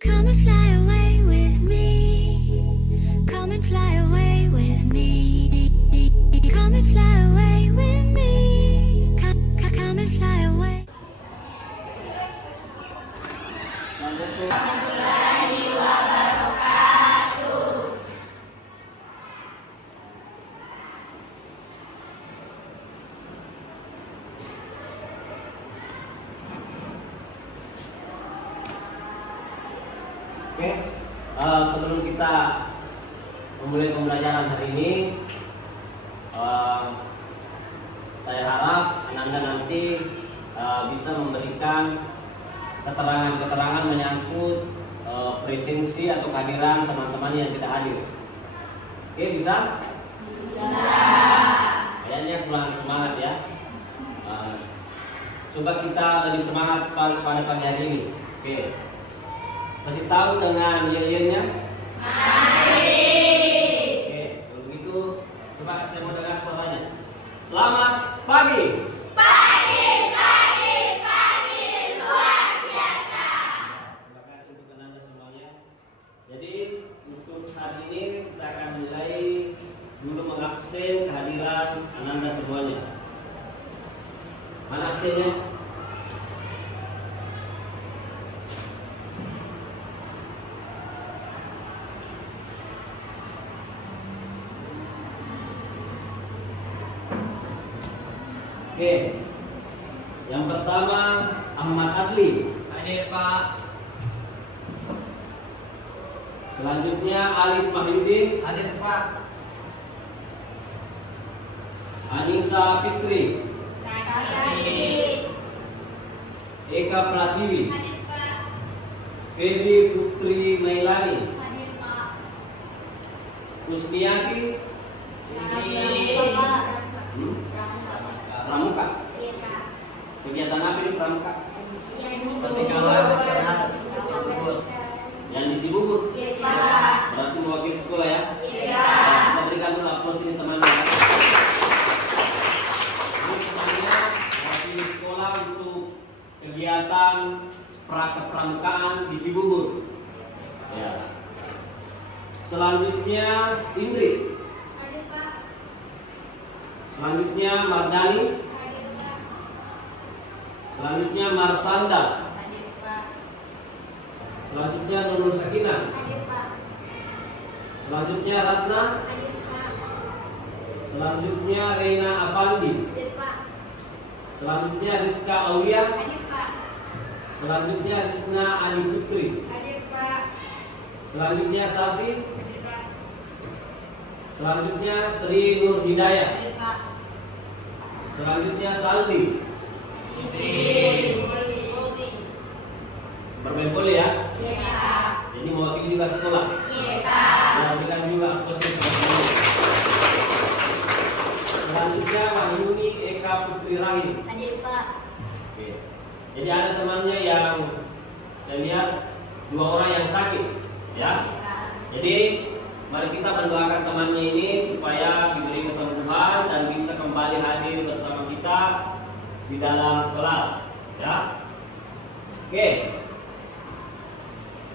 Come and fly away with me. Come and fly away with me. Come and fly away with me. Come and fly away. Oke, sebelum kita memulai pembelajaran hari ini, saya harap Anda nanti bisa memberikan keterangan-keterangan menyangkut presensi atau kehadiran teman-teman yang tidak hadir. Oke, bisa? Bisa. Kayaknya kurang semangat ya. Coba kita lebih semangat pada pagi hari ini. Oke. Masih tahu dengan yel-yelnya? Mari. Oke, kalau begitu coba saya mau dengar suaranya. Selamat pagi. Pagi, pagi, pagi, luar biasa. Terima kasih untuk Anda semuanya. Jadi untuk hari ini kita akan mulai dulu mengabsen kehadiran Anda semuanya. Mana absennya? Oke, yang pertama Ahmad Adli. Hadir Pak. Selanjutnya Alif Mahyudin. Hadir Pak. Anissa Fitri. Hadir. Eka Pratiwi. Hadir Pak. Feby Putri Mailani. Hadir Pak. Kusniati. Pramuka. Kegiatan apa ini Pramuka? Yang di Cibubur. Berarti mewakili sekolah ya? Kita berikan dulu aplaus ini teman-teman. Ini temannya mewakili sekolah untuk kegiatan pramukaan di Cibubur. Ya. Selanjutnya Indri. Hadir Pak. Selanjutnya Mardani. Hadir Pak. Selanjutnya Marsanda. Hadir Pak. Selanjutnya Nurul Sakinah. Hadir Pak. Selanjutnya Ratna. Hadir Pak. Selanjutnya Reina Afandi. Hadir Pak. Selanjutnya Rizka Aulia. Hadir Pak. Selanjutnya Rizna Ali Putri. Hadir Pak. Selanjutnya Sasi. Hadir Pak. Selanjutnya Sri Nur Hidayah. Hadir Pak. Selanjutnya Saldi. Bermain bola ya. Jadi mewakili juga sekolah. Dan berikan juga posisi. Selanjutnya Wahyuni Eka Putri Rahim. Hadir Pak. Oke. Jadi ada temannya yang saya lihat 2 orang yang sakit, ya. Jadi mari kita mendoakan temannya ini supaya diberi kesembuhan dan bisa kembali hadir bersama kita di dalam kelas, ya. Oke.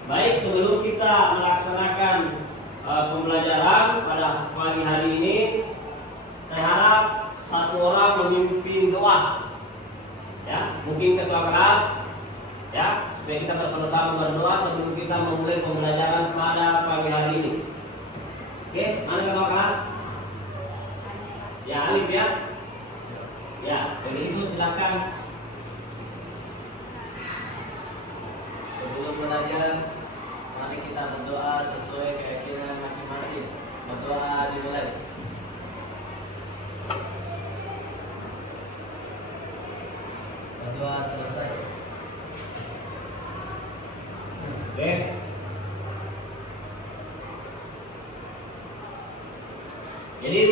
Baik, sebelum kita melaksanakan pembelajaran pada pagi hari ini, saya harap satu orang memimpin doa. Ya, mungkin ketua kelas, ya, supaya kita bersama-sama berdoa sebelum kita memulai pembelajaran pada pagi hari ini. Oke, mana ketua kelas? Ya, Alif ya. Ya, kalau itu silakan. Sebelum belajar, mari kita berdoa sesuai keyakinan masing-masing. Berdoa dimulai. Berdoa selesai. Oke. Jadi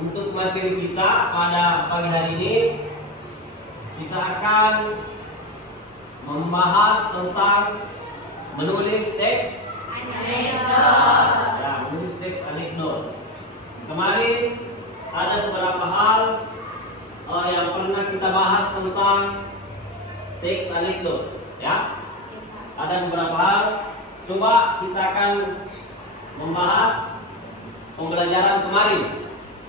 untuk materi kita pada pagi hari ini, kita akan membahas tentang menulis teks ya, menulis teks anekdot. Kemarin ada beberapa hal yang pernah kita bahas tentang teks anekdot, ya. Ada beberapa hal coba kita akan membahas pembelajaran kemarin,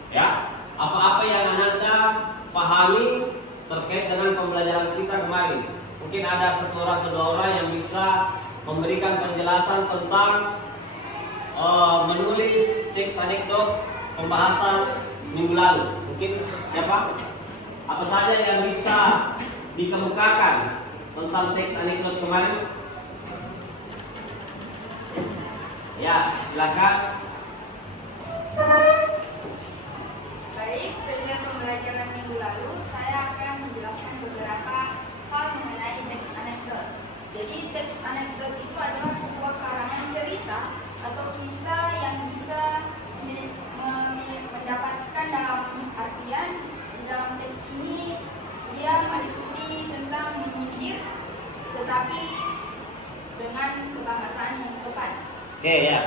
ya. Apa-apa yang Ananda pahami terkait dengan pembelajaran kita kemarin. Mungkin ada satu orang atau dua orang yang bisa memberikan penjelasan tentang menulis teks anekdot pembahasan minggu lalu. Mungkin ya Pak, apa saja yang bisa dikemukakan tentang teks anekdot kemarin? Ya, silakan. Baik, sejak pembelajaran minggu lalu, saya akan menjelaskan beberapa hal mengenai teks anekdot. Jadi, teks anekdot itu adalah sebuah karangan cerita atau kisah yang bisa mendapatkan dalam artian di dalam teks ini dia meliputi tentang menyindir, tetapi dengan kebahasaan yang sopan. Oke ya,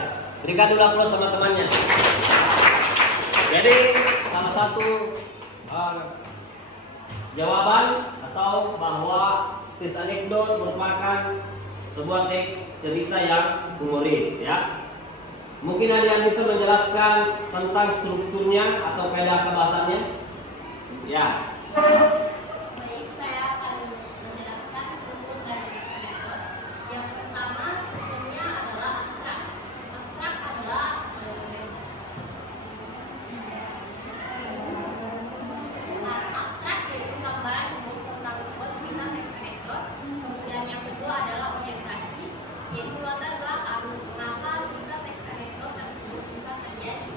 berikan dulu aplaus sama temannya. Jadi salah satu jawaban atau bahwa teks anekdot merupakan sebuah teks cerita yang humoris, ya. Mungkin ada yang bisa menjelaskan tentang strukturnya atau kaidah kebahasannya? Ya. Baik, saya akan menjelaskan struktur dari teks anekdot. Yang pertama, strukturnya adalah abstrak. Abstrak adalah abstrak yaitu gambaran umum tentang sebuah cerita teks anekdot. Kemudian yang kedua adalah orientasi, yaitu latar belakang mengapa cerita teks anekdot tersebut bisa terjadi.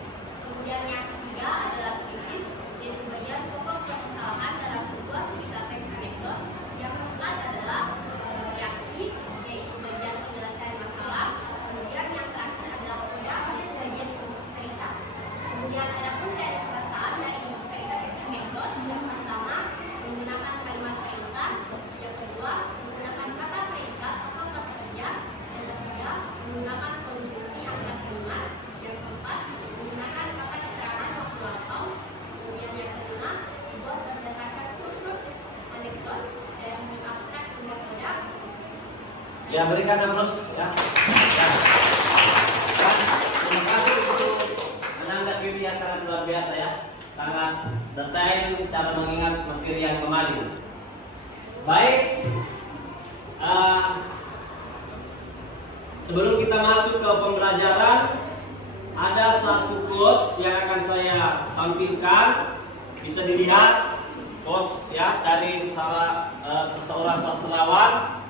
Kemudian yang ketiga adalah krisis, yaitu bagian pokok permasalahan dalam sebuah cerita teks anekdot. Yang keempat adalah reaksi, yaitu bagian penyelesaian masalah. Kemudian yang terakhir adalah penyebab, yaitu bagian pokok cerita. Kemudian ada pun kaidah kebahasaan dari cerita teks anekdot. Yang pertama, menggunakan kalimat peringkat. Yang kedua, menggunakan kata predikat atau kata kerja. Yang ketiga, menggunakan konjungsi angkat kalimat. Yang keempat, menggunakan kata keterangan waktu lampau. Kemudian yang kelima, dibuat berdasarkan struktur teks anekdot dari abstrak hingga kodak. Ya, berikan aplaus ya. Ya. Terima kasih untuk Ananda Bibi yang sangat luar biasa ya. Sangat detail cara mengingat materi yang kemarin. Baik. Sebelum kita masuk ke pembelajaran, ada satu quotes yang akan saya tampilkan. Bisa dilihat quotes ya dari seseorang sastrawan.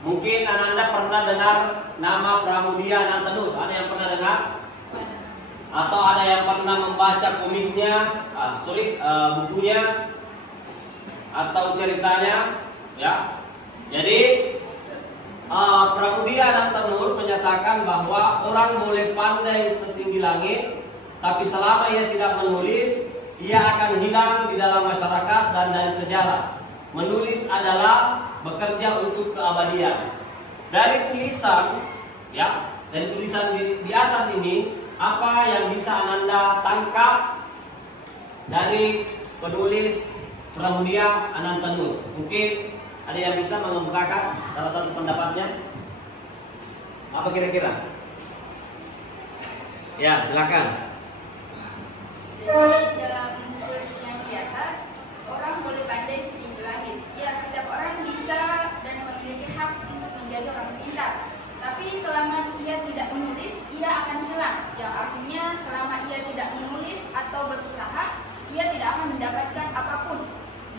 Mungkin Ananda pernah dengar nama Pramudia Anantanur. Ada yang pernah dengar? Atau ada yang pernah membaca komiknya, bukunya atau ceritanya? Ya. Jadi Pramudia Anantanur menyatakan bahwa orang boleh pandai setinggi langit, tapi selama ia tidak menulis, ia akan hilang di dalam masyarakat dan dari sejarah. Menulis adalah bekerja untuk keabadian. Dari tulisan, ya, dari tulisan di atas ini, apa yang bisa Ananda tangkap dari penulis Pramudia Anantanur? Mungkin ada yang bisa mengemukakan salah satu pendapatnya? Apa kira-kira? Ya, silakan. Jadi dalam tulis yang di atas, orang boleh pandai setinggi langit. Ya, setiap orang bisa dan memiliki hak untuk menjadi orang pintar. Tapi selama ia tidak menulis, ia akan hilang. Yang artinya selama ia tidak menulis atau berusaha, ia tidak akan mendapatkan apapun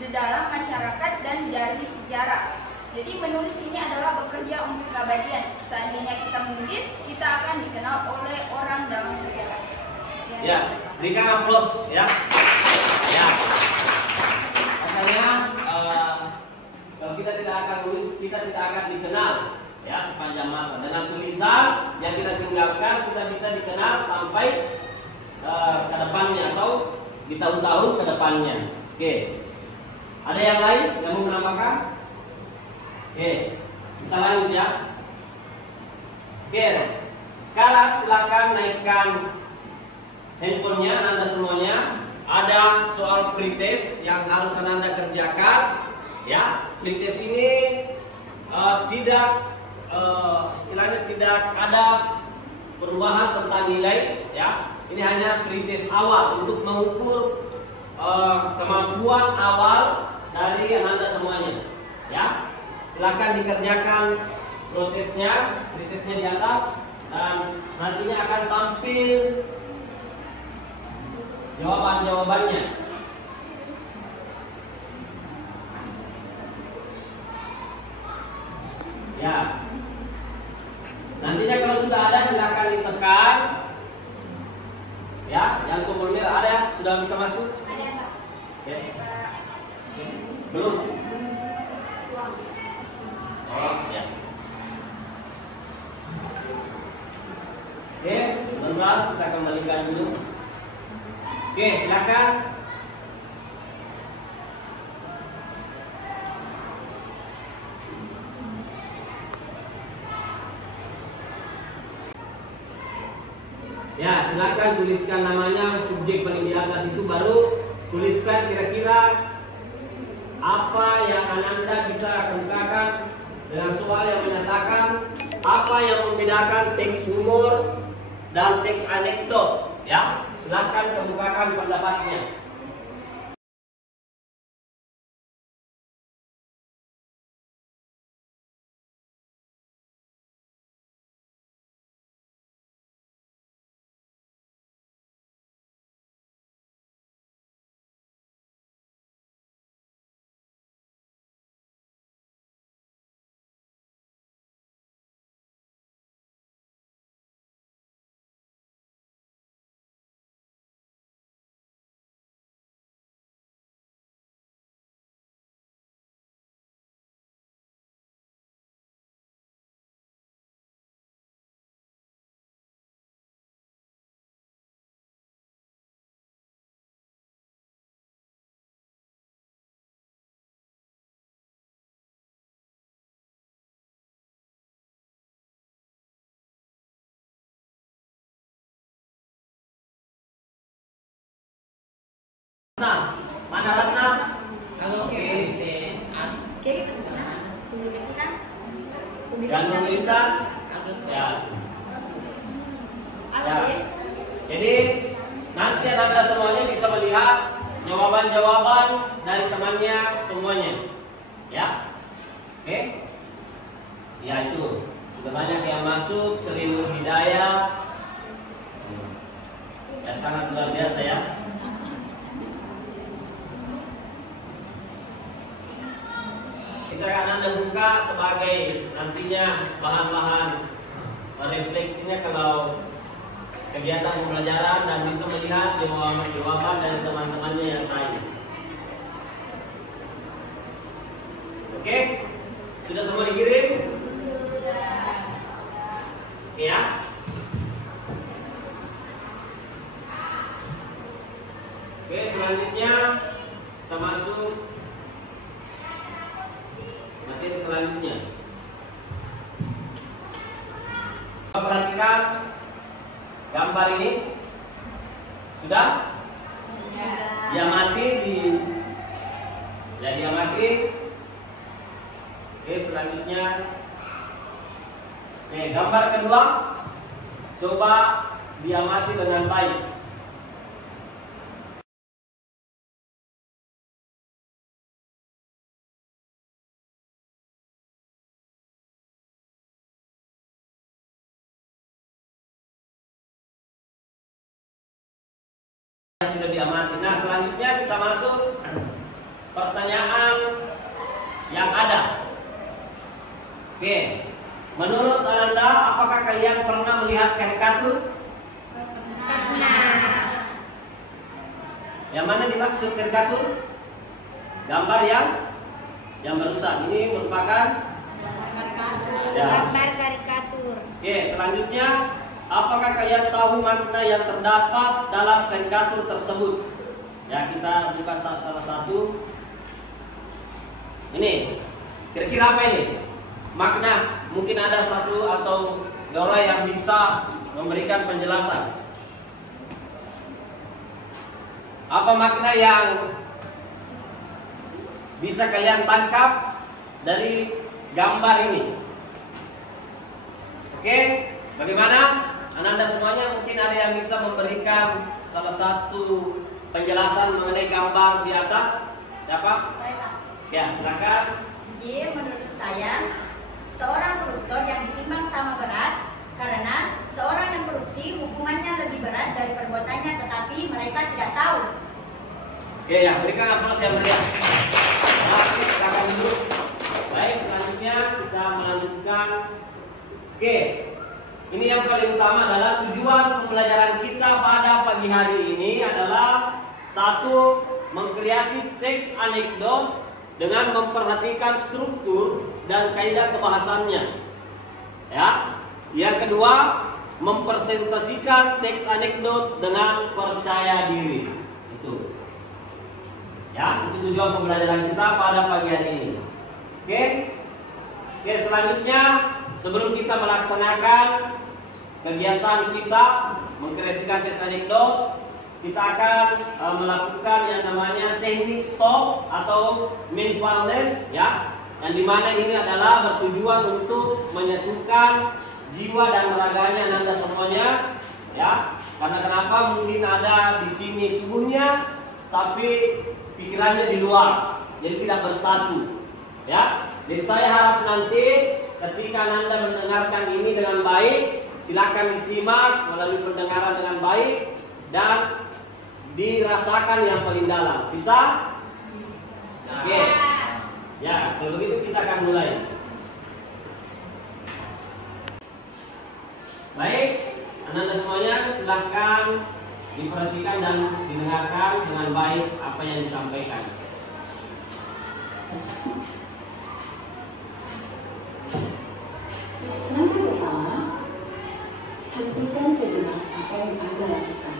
di dalam masyarakat dan dari sejarah. Jadi menulis ini adalah bekerja untuk keabadian. Seandainya kita menulis, kita akan dikenal oleh orang dalam sejarah. Ya, berikan aplaus ya. Ya. Makanya kalau kita tidak akan tulis, kita tidak akan dikenal ya sepanjang masa. Dengan tulisan yang kita tinggalkan, kita bisa dikenal sampai ke depannya atau di tahun-tahun ke depannya. Oke. Ada yang lain yang mau menambahkan? Oke, kita lanjut ya. Oke, sekarang silakan naikkan handphonenya Anda semuanya. Ada soal pretest yang harus Anda kerjakan. Ya, pretest ini tidak istilahnya tidak ada perubahan tentang nilai, ya. Ini hanya pretest awal untuk mengukur kemampuan awal dari Anda semuanya, ya. Silakan dikerjakan pretestnya di atas, dan nantinya akan tampil jawaban-jawabannya. Ya. Nantinya kalau sudah ada silakan ditekan. Ya, yang tombol merah ada, sudah bisa masuk? Ada, Pak. Ya. Belum? Oh, ya. Oke, bentar kita kembalikan dulu. Oke, silakan. Ya, silakan tuliskan namanya, subjek paling di atas itu, baru tuliskan kira-kira apa yang Anda bisa kemukakan dengan soal yang menyatakan apa yang membedakan teks humor dan teks anekdot, ya. Silakan kemukakan pendapatnya. Nah, mana Ratna? Halo, Oke. Oke, kita sudah publikasikan. Dan pemerintah? Ya. Oke. Jadi nanti Anda semuanya bisa melihat jawaban-jawaban dari temannya semuanya, ya. Oke? Ya, itu sudah banyak yang masuk. Selimut Hidayah, ya, sangat luar biasa, ya. Bisa Anda buka sebagai nantinya bahan-bahan refleksinya kalau kegiatan pembelajaran, dan bisa melihat jawaban dari teman-temannya yang lain. Oke? Sudah semua dikirim? Ya. Oke, selanjutnya kita masuk materi selanjutnya. Perhatikan gambar ini. Sudah? Diamati diamati. Oke, selanjutnya. Oke, gambar kedua. Coba diamati dengan baik. Sudah diamati. Nah, selanjutnya kita masuk pertanyaan yang ada. Oke, menurut Anda, apakah kalian pernah melihat karikatur? Pernah. Yang mana dimaksud karikatur? Gambar yang berusaha. Ini merupakan ya. Gambar karikatur. Oke, selanjutnya, apakah kalian tahu makna yang terdapat dalam karikatur tersebut? Ya, kita buka salah satu. Ini, kira-kira apa ini? Makna, mungkin ada satu atau dua orang yang bisa memberikan penjelasan. Apa makna yang bisa kalian tangkap dari gambar ini? Oke, bagaimana? Anda semuanya mungkin ada yang bisa memberikan salah satu penjelasan mengenai gambar di atas? Siapa? Saya, Pak. Ya, silakan. Jadi menurut saya, seorang koruptor yang ditimbang sama berat karena seorang yang korupsi hukumannya lebih berat dari perbuatannya, tetapi mereka tidak tahu. Oke, ya, berikan aplaus yang meriah. Nah, kita akan dulu. Baik, selanjutnya kita melanjutkan. Oke, ini yang paling utama adalah tujuan pembelajaran kita pada pagi hari ini adalah satu, mengkreasi teks anekdot dengan memperhatikan struktur dan kaidah kebahasannya. Ya. Yang kedua, mempresentasikan teks anekdot dengan percaya diri. Itu. Ya, itu tujuan pembelajaran kita pada pagi hari ini. Oke. Oke, selanjutnya sebelum kita melaksanakan kegiatan kita mengkreasikan teks anekdot, kita akan melakukan yang namanya teknik stop atau mindfulness, ya, yang dimana ini adalah bertujuan untuk menyatukan jiwa dan raganya Anda semuanya, ya. Karena kenapa? Mungkin ada di sini tubuhnya, tapi pikirannya di luar, jadi tidak bersatu, ya. Jadi saya harap nanti ketika Anda mendengarkan ini dengan baik, silakan disimak melalui pendengaran dengan baik dan dirasakan yang paling dalam. Bisa? Oke. Ya, kalau begitu kita akan mulai. Baik, Anda semuanya silahkan diperhatikan dan didengarkan dengan baik apa yang disampaikan. Langkah pertama, hentikan sejenak apa yang Anda lakukan.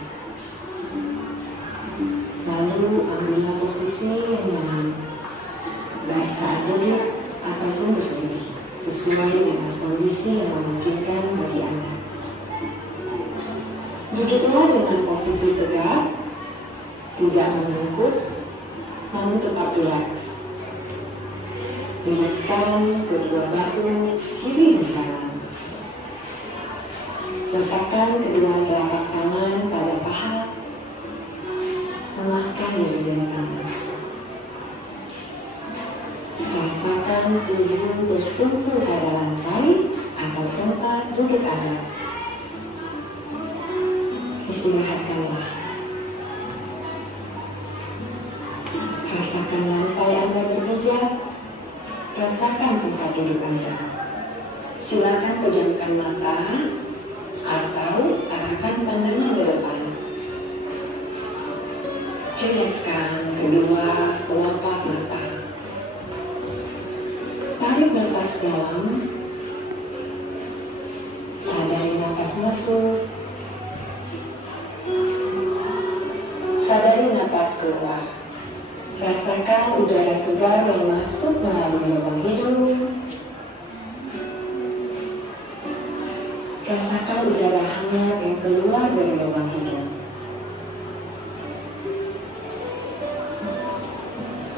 Lalu ambillah posisi yang nyaman, baik saat duduk ataupun berdiri, sesuai dengan kondisi yang memungkinkan bagi Anda. Duduklah dengan posisi tegak, tidak menungkut, namun tetap rileks. Rilekskan kedua bahu kiri dan kanan. Letakkan kedua telapak tangan pada paha, lemaskan dari jantung. Rasakan tubuh bertumpu pada lantai atau tempat duduk Anda. Istirahatkanlah. Rasakan lantai Anda berpijak. Rasakan tempat duduk Anda. Silakan pejamkan mata atau arahkan pandangan ke depan. Rilekskan kedua telapak mata. Tarik nafas dalam. Sadari nafas masuk. Sadari nafas keluar. Rasakan udara segar yang masuk melalui lubang hidung. Rasakan udara hangat yang keluar dari lubang hidung.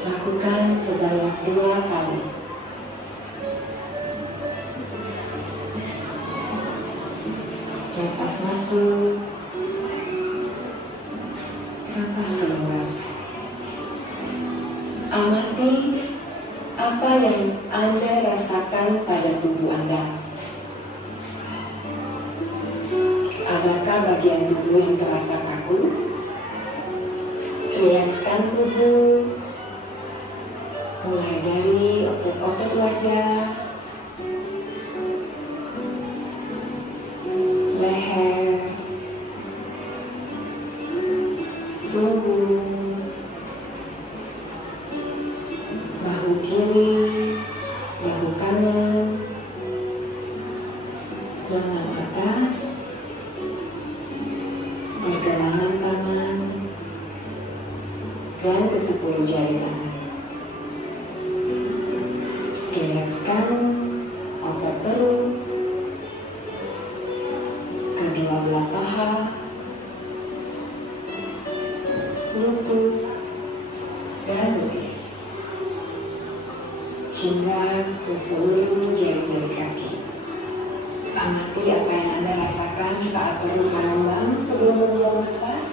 Lakukan sebanyak 2 kali. Napas masuk. Napas keluar. Amati apa yang Anda rasakan pada tubuh Anda. Adakah bagian tubuh yang terasa kaku? Rilekskan tubuh, mulai dari otot-otot wajah, leher, punggung, bahu kiri, bahu kanan, lengan atas, pergelangan tangan, dan ke-10 jari tangan. Rilekskan otot perut, kedua belah paha, lutut, dan betis, hingga ke seluruh jari-jari kaki. Amati apa yang Anda rasakan saat perut mengembang sebelum membuang nafas.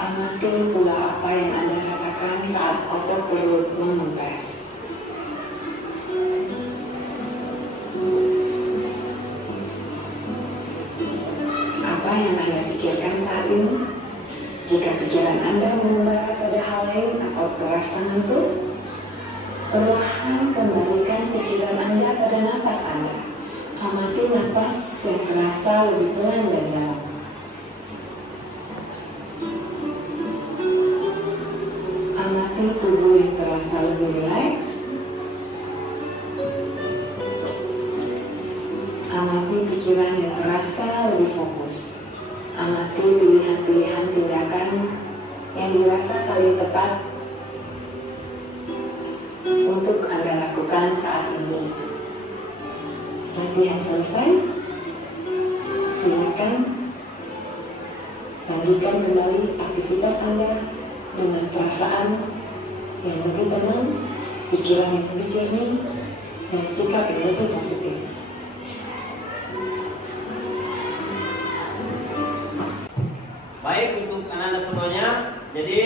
Amati pula apa yang Anda rasakan saat otot perut mengempes. Apa yang Anda pikirkan saat ini? Jika pikiran Anda mengembara pada hal lain atau terasa ngantuk, perlahan kembalikan pikiran Anda pada nafas Anda. Amati nafas yang terasa lebih pelan dan dalam. Amati tubuh yang terasa lebih rileks. Amati pikiran yang terasa lebih fokus. Amati pilihan-pilihan tindakan yang dirasa paling tepat untuk Anda lakukan saat ini. Latihan selesai. Silakan lanjutkan kembali aktivitas Anda dengan perasaan yang lebih tenang, pikiran yang lebih jernih, dan sikap yang lebih positif. Baik, untuk anak-anak semuanya, jadi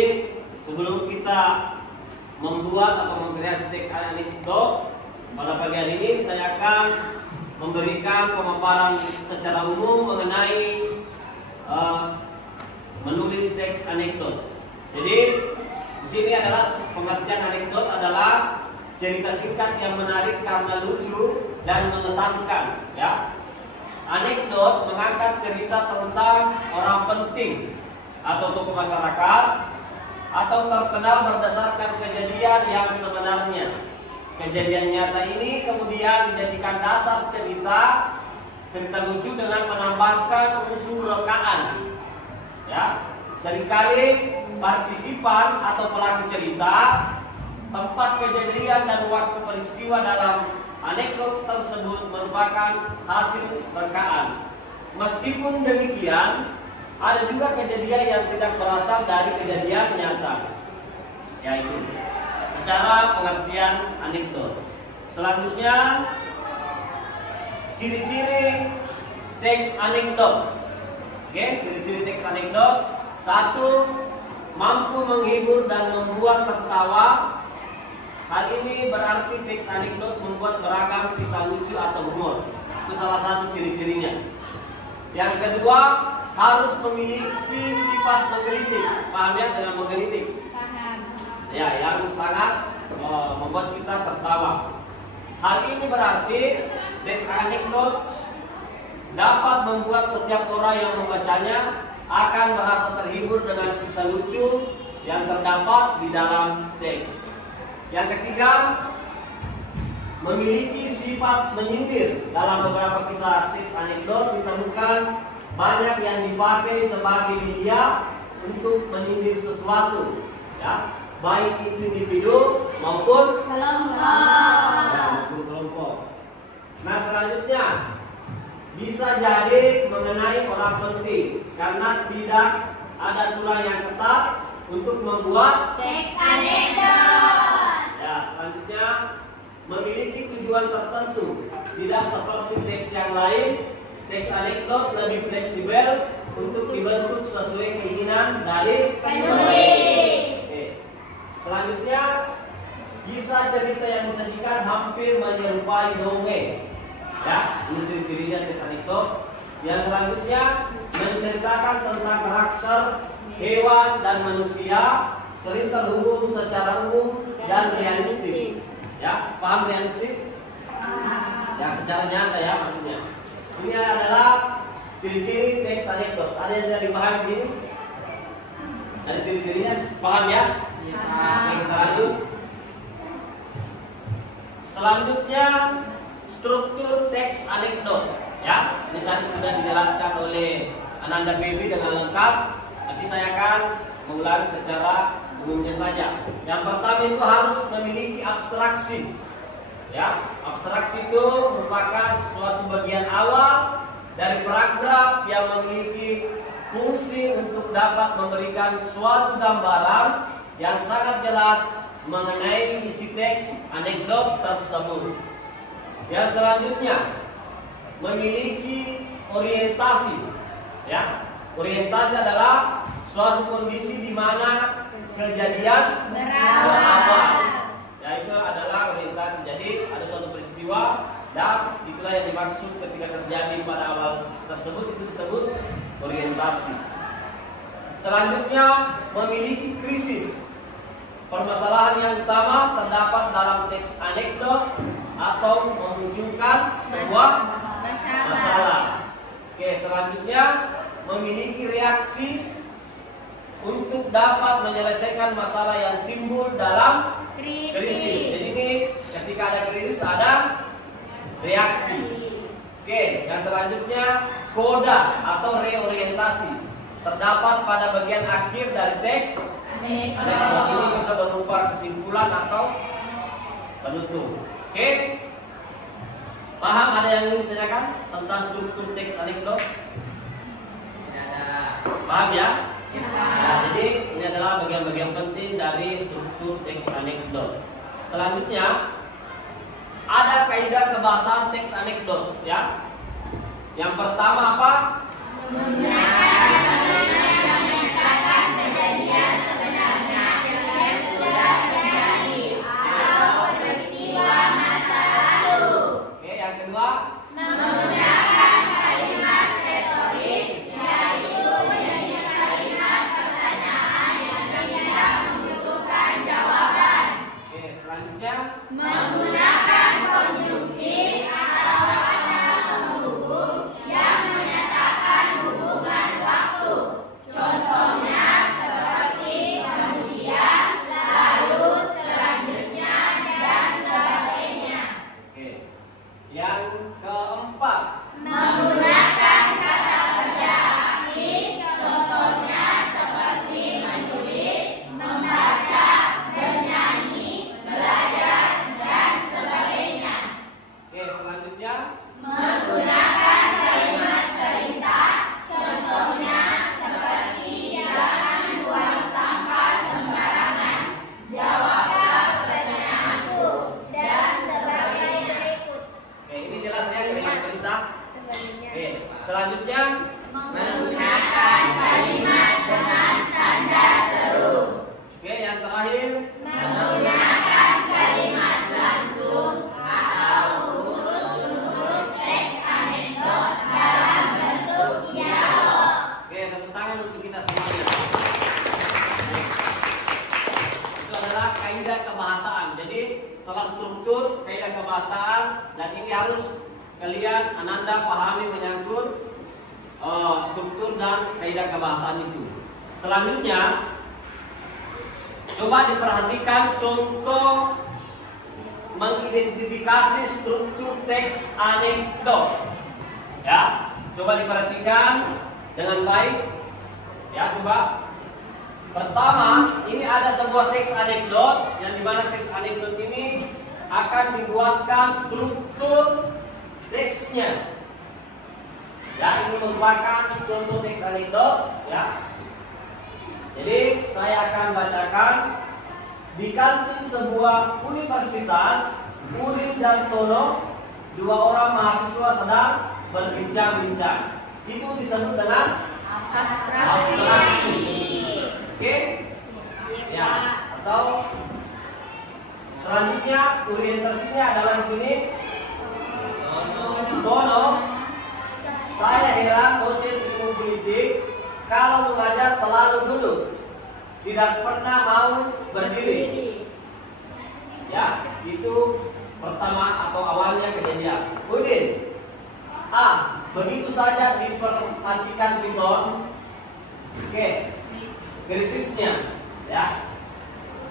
sebelum kita membuat atau mengkreasi teks anekdot pada pagi hari ini, saya akan memberikan pemaparan secara umum mengenai menulis teks anekdot. Jadi di sini adalah pengertian anekdot adalah cerita singkat yang menarik karena lucu dan mengesankan, ya. Anekdot mengangkat cerita tentang orang penting atau tokoh masyarakat atau terkenal berdasarkan kejadian yang sebenarnya. Kejadian nyata ini kemudian dijadikan dasar cerita lucu dengan menambahkan unsur rekaan. Ya, seringkali partisipan atau pelaku cerita, tempat kejadian dan waktu peristiwa dalam anekdot tersebut merupakan hasil rekaan. Meskipun demikian, ada juga kejadian yang tidak berasal dari kejadian nyata, yaitu secara pengertian anekdot. Selanjutnya, ciri-ciri teks anekdot. Oke, ciri-ciri teks anekdot. 1. Mampu menghibur dan membuat tertawa. Hal ini berarti teks anekdot membuat beragam kisah lucu atau humor. Itu salah satu ciri-cirinya. Yang kedua, harus memiliki sifat menggelitik. Paham ya dengan menggelitik? Paham. Ya, yang sangat membuat kita tertawa. Hal ini berarti teks anekdot dapat membuat setiap orang yang membacanya akan merasa terhibur dengan kisah lucu yang terdapat di dalam teks. Yang ketiga, memiliki sifat menyindir. Dalam beberapa kisah teks anekdot ditemukan banyak yang dipakai sebagai media untuk menyindir sesuatu, ya, baik itu individu maupun kelompok. Nah, selanjutnya bisa jadi mengenai orang penting karena tidak ada aturan yang ketat untuk membuat Teks anekdot. Ya, selanjutnya memiliki tujuan tertentu, tidak seperti teks yang lain. Teks anekdot lebih fleksibel untuk dibentuk sesuai keinginan dari penulis. Selanjutnya, kisah cerita yang disajikan hampir menyerupai dongeng. Ya, ini ciri-cirinya teks anekdot. Yang selanjutnya menceritakan tentang karakter hewan dan manusia, sering terhubung secara umum dan realistis. Ya, paham realistis? Ya, secara nyata ya maksudnya. Ini adalah ciri-ciri teks anekdot. Ada yang tidak dipahami di sini? Ada ciri-cirinya, paham ya? Ya. Oke, kita lanjut. Selanjutnya struktur teks anekdot. Ya, ini tadi sudah dijelaskan oleh Ananda Baby dengan lengkap. Tapi saya akan mengulangi secara umumnya saja. Yang pertama itu harus memiliki abstraksi. Ya, abstraksi itu merupakan suatu bagian awal dari paragraf yang memiliki fungsi untuk dapat memberikan suatu gambaran yang sangat jelas mengenai isi teks anekdot tersebut. Yang selanjutnya, memiliki orientasi. Ya, orientasi adalah suatu kondisi di mana kejadian berawal. Ya, itu adalah orientasi. Jadi ada suatu peristiwa dan itulah yang dimaksud ketika terjadi pada awal tersebut, itu disebut orientasi. Selanjutnya, memiliki krisis. Permasalahan yang utama terdapat dalam teks anekdot atau memunculkan sebuah masalah. Oke, selanjutnya memiliki reaksi untuk dapat menyelesaikan masalah yang timbul dalam krisis. Jadi ini ketika ada krisis ada reaksi. Oke, yang selanjutnya koda atau reorientasi terdapat pada bagian akhir dari teks anekdot. Ini bisa berupa kesimpulan atau penutup. Oke, paham? Ada yang ingin ditanyakan tentang struktur teks anekdot? Paham ya? Nah, jadi ini adalah bagian-bagian penting dari struktur teks anekdot. Selanjutnya ada kaidah kebahasaan teks anekdot ya. Yang pertama apa? Menceritakan kejadian sebenarnya yang sudah terjadi atau peristiwa masa lalu. Oke, yang kedua Menggunakan kalimat retoris, yaitu jenis kalimat pertanyaan yang tidak membutuhkan jawaban. Oke, selanjutnya Menggunakan konjungsi atau kata penghubung yang menyatakan hubungan waktu. Contohnya seperti kemudian, lalu, selanjutnya, dan sebagainya. oke. Yang keempat Menggunakan kata kerja aksi, contohnya seperti menulis, membaca, bernyanyi, belajar, dan sebagainya. oke, selanjutnya Menggunakan kalimat perintah, contohnya seperti jangan buang sampah sembarangan, jawablah pertanyaanku, dan sebagainya. oke, ini jelas ya kalimat perintah. Oke, selanjutnya Menggunakan kalimat dengan tanda seru. oke, yang terakhir Menggunakan kalimat langsung atau khusus untuk teks anekdot dalam bentuk dialog. oke, tepuk tangan untuk kita semuanya. Itu adalah kaidah kebahasaan. Jadi setelah struktur kaidah kebahasaan, dan ini harus kalian Ananda pahami menyangkut struktur dan kaidah kebahasaan itu. Selanjutnya coba diperhatikan contoh mengidentifikasi struktur teks anekdot. Ya, coba diperhatikan dengan baik. Ya, coba. Pertama, ini ada sebuah teks anekdot yang dimana teks anekdot ini akan dibuatkan struktur teksnya. Ya, ini merupakan contoh teks anekdot. Ya. Jadi saya akan bacakan. Di kantin sebuah universitas, Udin dan Tono, dua orang mahasiswa sedang berbincang-bincang. Itu disebut dengan abstraksi. Oke? Ya, atau selanjutnya orientasinya adalah di sini. Tono, saya heran dosen ilmu politik kalau mengajar selalu duduk, tidak pernah mau berdiri. Ya, itu pertama atau awalnya kejadian. Udin, begitu saja diperhatikan Sinton. Oke, krisisnya. Ya.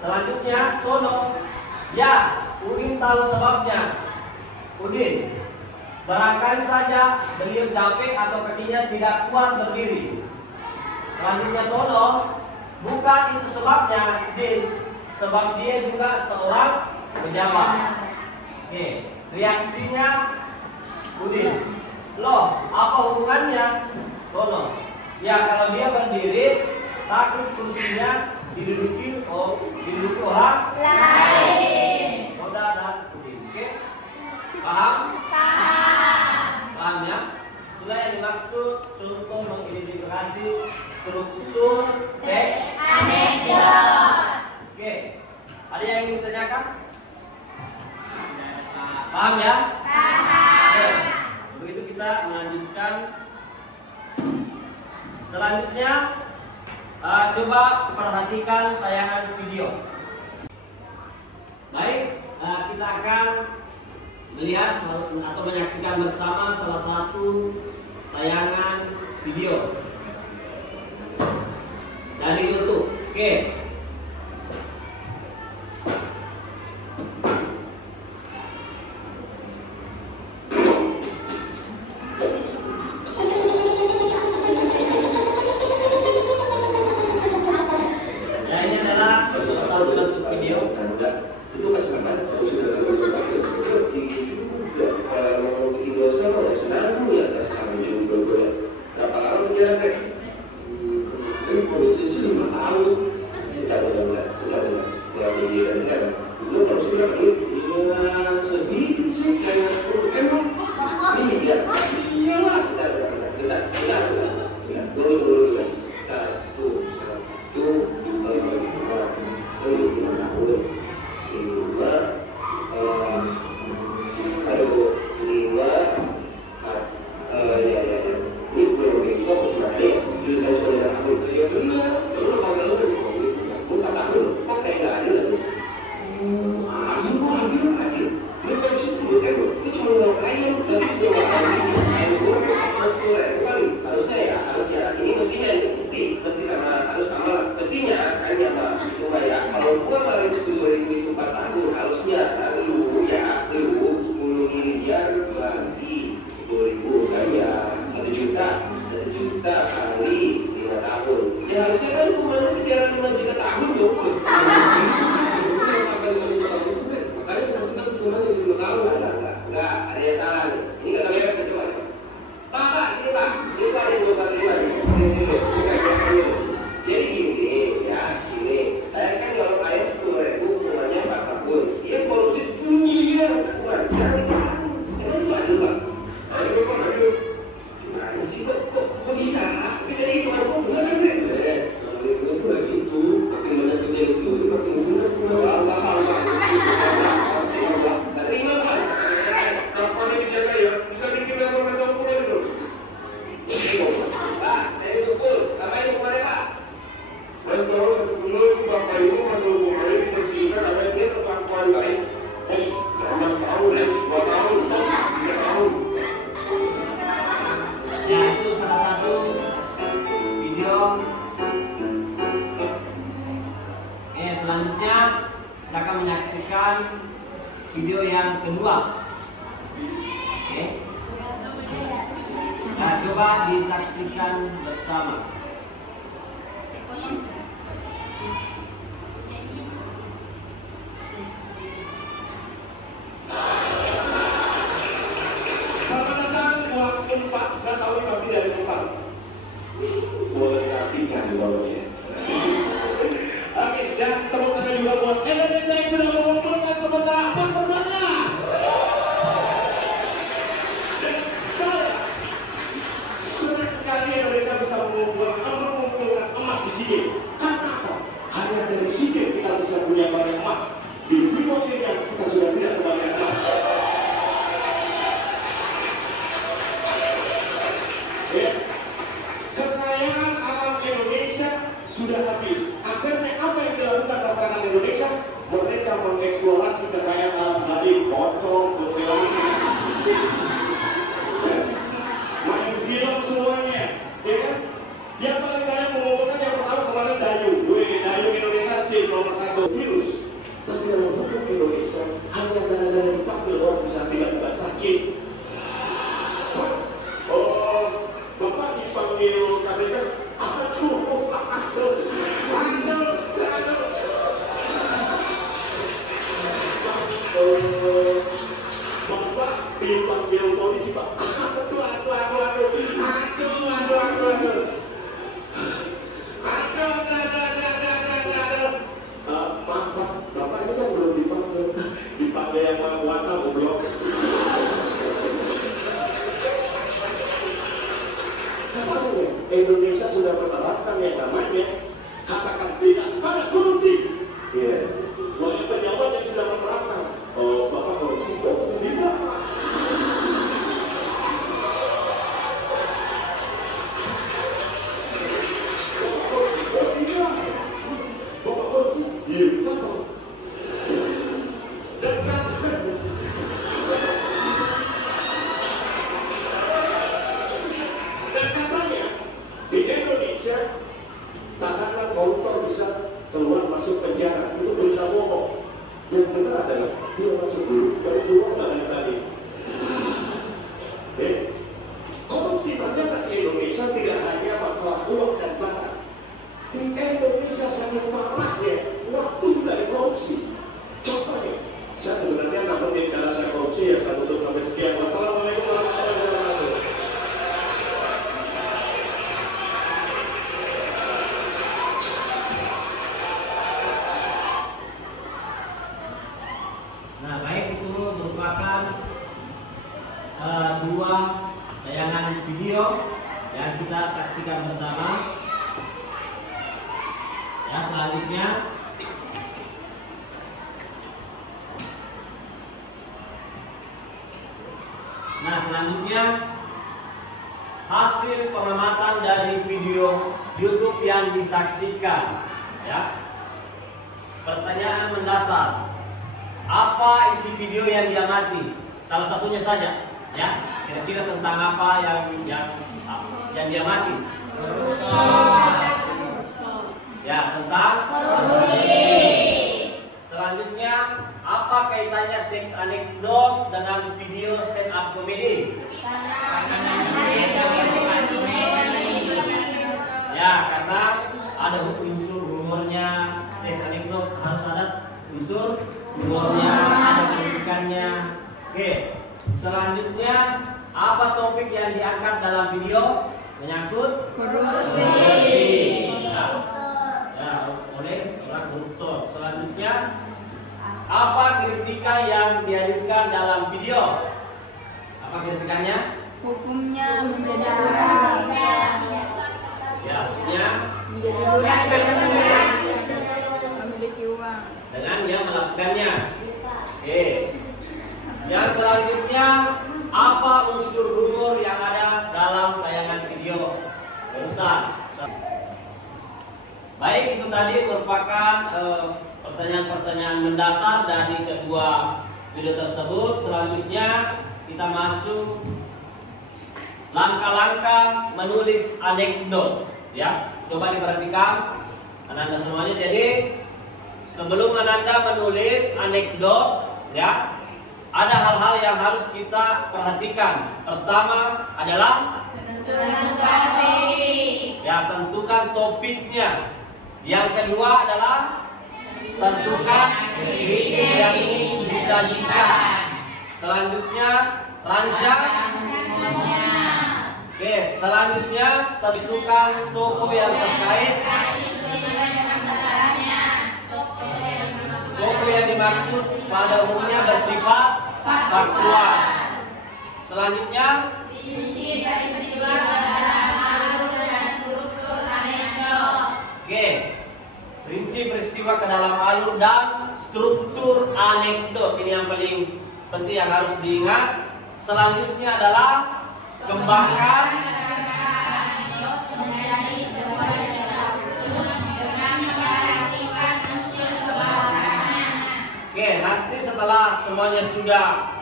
Selanjutnya Tono, ya, Udin tahu sebabnya. Udin, barangkali saja beliau capek atau kakinya tidak kuat berdiri. Selanjutnya Tono, bukan itu sebabnya, Din, sebab dia juga seorang pejabat. Oke, reaksinya Udin, loh, apa hubungannya? Tono, ya kalau dia berdiri takut kursinya diduduki Oh, didukung hak lain. Roda dan puding. Oke? Paham? Paham ya? Itulah yang dimaksud contoh mengidentifikasi struktur teks anekdot. Oke. Ada yang ingin ditanyakan? Paham ya? Paham. Begitu kita melanjutkan. Selanjutnya, coba perhatikan tayangan video. Baik, kita akan melihat atau menyaksikan bersama salah satu tayangan video dari YouTube. Oke. Selanjutnya kita akan menyaksikan video yang kedua. Oke. Nah, coba disaksikan bersama. Selamat datang buat Unpad. Saya tahu ini pasti dari Unpad. Boleh perhatikan di bawahnya. Oke, dan tepuk tangan juga buat Indonesia yang sudah mengumpulkan sementara performanya. Dan saya senang sekali Indonesia bisa mengumpulkan emas di SEA Games. Karena apa? Hanya dari SEA Games kita bisa punya banyak emas. Di Freeport ini kita sudah tidak banyak emas. Ya, kekayaan alam Indonesia sudah habis. Akhirnya apa yang dilakukan masyarakat Indonesia? Mereka mengeksplorasi kekayaan alam dari potong, kuntilanak, main film semuanya, ya kan? Yang paling banyak mengumpulkan yang pertama kemarin dayung. Dayung Indonesia sih nomor 1 virus. Tapi dalam hukum Indonesia hanya gara-gara dipanggil orang bisa tiba-tiba sakit. Oh, Bapak dipanggil KPK. Bapak dipanggil polisi, Pak. puasa goblok. Indonesia sudah menerapkan yang namanya katakan tidak pada korupsi. Ya, oleh pejabat yang sudah menerapkan. Oh, bapak korupsi, oh tidak. Bapak korupsi, iya, dan katanya di Indonesia tahanan koruptor bisa keluar masuk penjara, itu berita bohong. Yang benar adalah dia masuk dulu, kalau keluar nggak tadi. Korupsi ternyata di Indonesia tidak hanya masalah uang dan barang. Di Indonesia sangat parahnya waktu dari korupsi. Contohnya, saya sebenarnya nggak penting karena saya korupsi ya, saya tutup sampai sekian. Wassalamualaikum warahmatullahi wabarakatuh. Nah, baik, itu merupakan dua tayangan video yang kita saksikan bersama. Ya, selanjutnya hasil pengamatan dari video YouTube yang disaksikan. Ya, pertanyaan mendasar: apa isi video yang diamati? Salah satunya saja, ya. Kira-kira tentang apa yang diamati? Ya, tentang korupsi. Selanjutnya, apa kaitannya teks anekdot dengan video stand up comedy? Ya, karena ada unsur humornya. Teks anekdot harus ada unsur humornya, ada pendidikannya. Oke, selanjutnya apa topik yang diangkat dalam video? Menyangkut korupsi. Ya, oleh seorang koruptor. Selanjutnya, apa kritikan yang dihadirkan dalam video? Apa kritikannya? Hukumnya menjadi kurang. Ya, hukumnya Menjadi kurang karena memiliki uang. dengan dia melakukannya. Oke. Yang selanjutnya, apa unsur humor yang ada dalam tayangan video barusan? Baik, itu tadi merupakan pertanyaan-pertanyaan mendasar dari kedua video tersebut. Selanjutnya kita masuk langkah-langkah menulis anekdot. Ya, coba diperhatikan Ananda semuanya. Jadi sebelum Ananda menulis anekdot, ya, ada hal-hal yang harus kita perhatikan. Pertama adalah tentukan topiknya. Yang kedua adalah tentukan kritik yang ingin disajikan. Selanjutnya rancang. Oke, selanjutnya tentukan tokoh yang terkait. Tokoh yang dimaksud pada umumnya bersifat faktual. Selanjutnya rinci peristiwa ke dalam alur dan struktur anekdot. Ini yang paling penting yang harus diingat. Selanjutnya adalah kembangkan nanti setelah semuanya sudah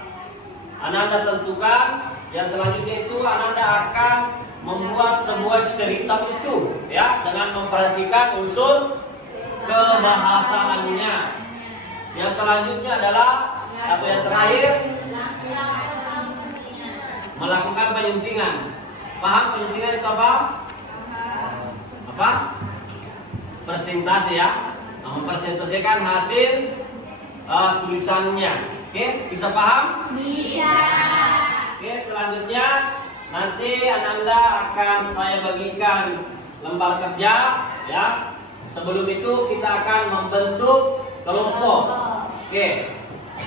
Ananda tentukan, yang selanjutnya itu Ananda akan membuat sebuah cerita utuh, ya, dengan memperhatikan unsur kebahasaannya. Yang selanjutnya adalah atau yang terakhir, melakukan penyuntingan. Paham penyuntingan itu apa? Apa? Presentasi, ya. Mempresentasikan hasil tulisannya. Oke, bisa paham? Bisa. Oke, selanjutnya nanti Ananda akan saya bagikan lembar kerja, ya. Sebelum itu kita akan membentuk kelompok. Oke.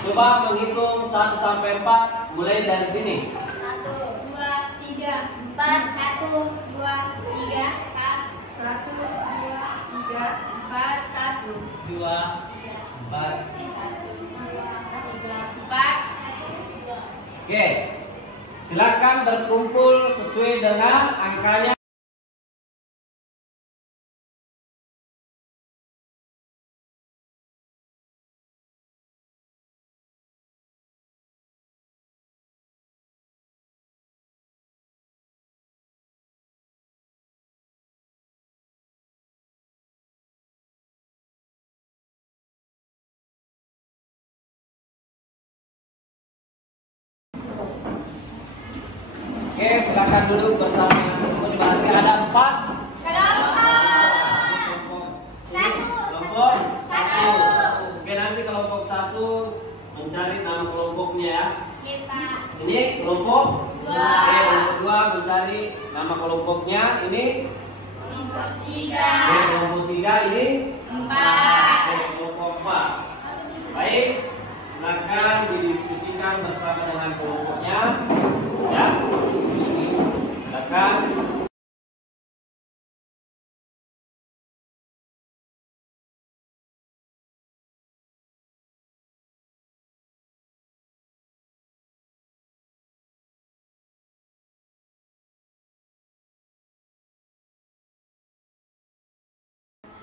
Coba menghitung 1 sampai 4 mulai dari sini. 1, 2, 3, 4, 1, 2, 3, 4, 1, 2, 3, 4, 1, 2, 4. 4. Oke. Silakan berkumpul sesuai dengan angkanya. Oke, silakan duduk bersama dengan teman-teman. Berarti ada 4 kelompok. 1. Oke, nanti kelompok 1 mencari nama kelompoknya ya. Iya, Pak. Ini kelompok 2. Oke, kelompok 2 mencari nama kelompoknya. Ini Kelompok Oke, 3. kelompok 3 ini 4. Oke, kelompok 4. Baik, silakan didiskusikan bersama dengan kelompoknya. Ya. Silakan.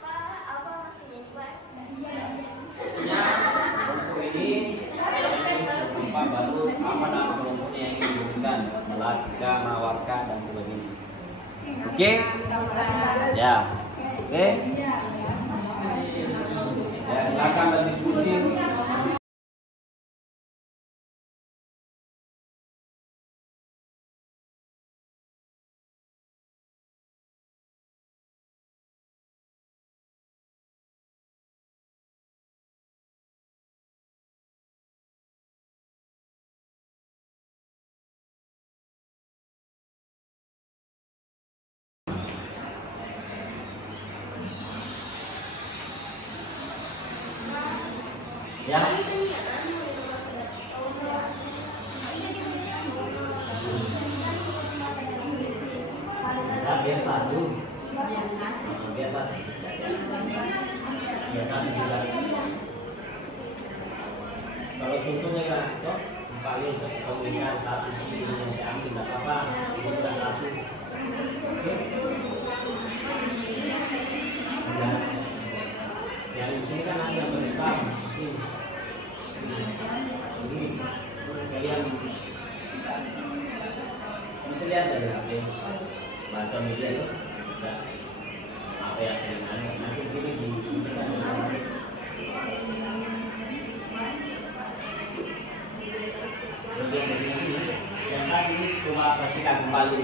Pak, apa maksudnya, Pak? Maksudnya kelompok ini berupa baru apa nama kelompoknya yang ingin diberikan, Melaka, Mawarka dan sebagainya. Oke? Ya. Oke? Ya, silakan berdiskusi. Ya. Ya, biasa dulu. Biasa. Biasa juga. Kalau contohnya kan, kok kalian memberikan satu sini yang saya ambil nggak apa-apa, itu sudah satu. Oke. Ya. Yang di sini kan ada berhitam. Ini kalian bisa lihat dari HP baca media itu bisa apa ya nanti sini di yang tadi coba perhatikan kembali.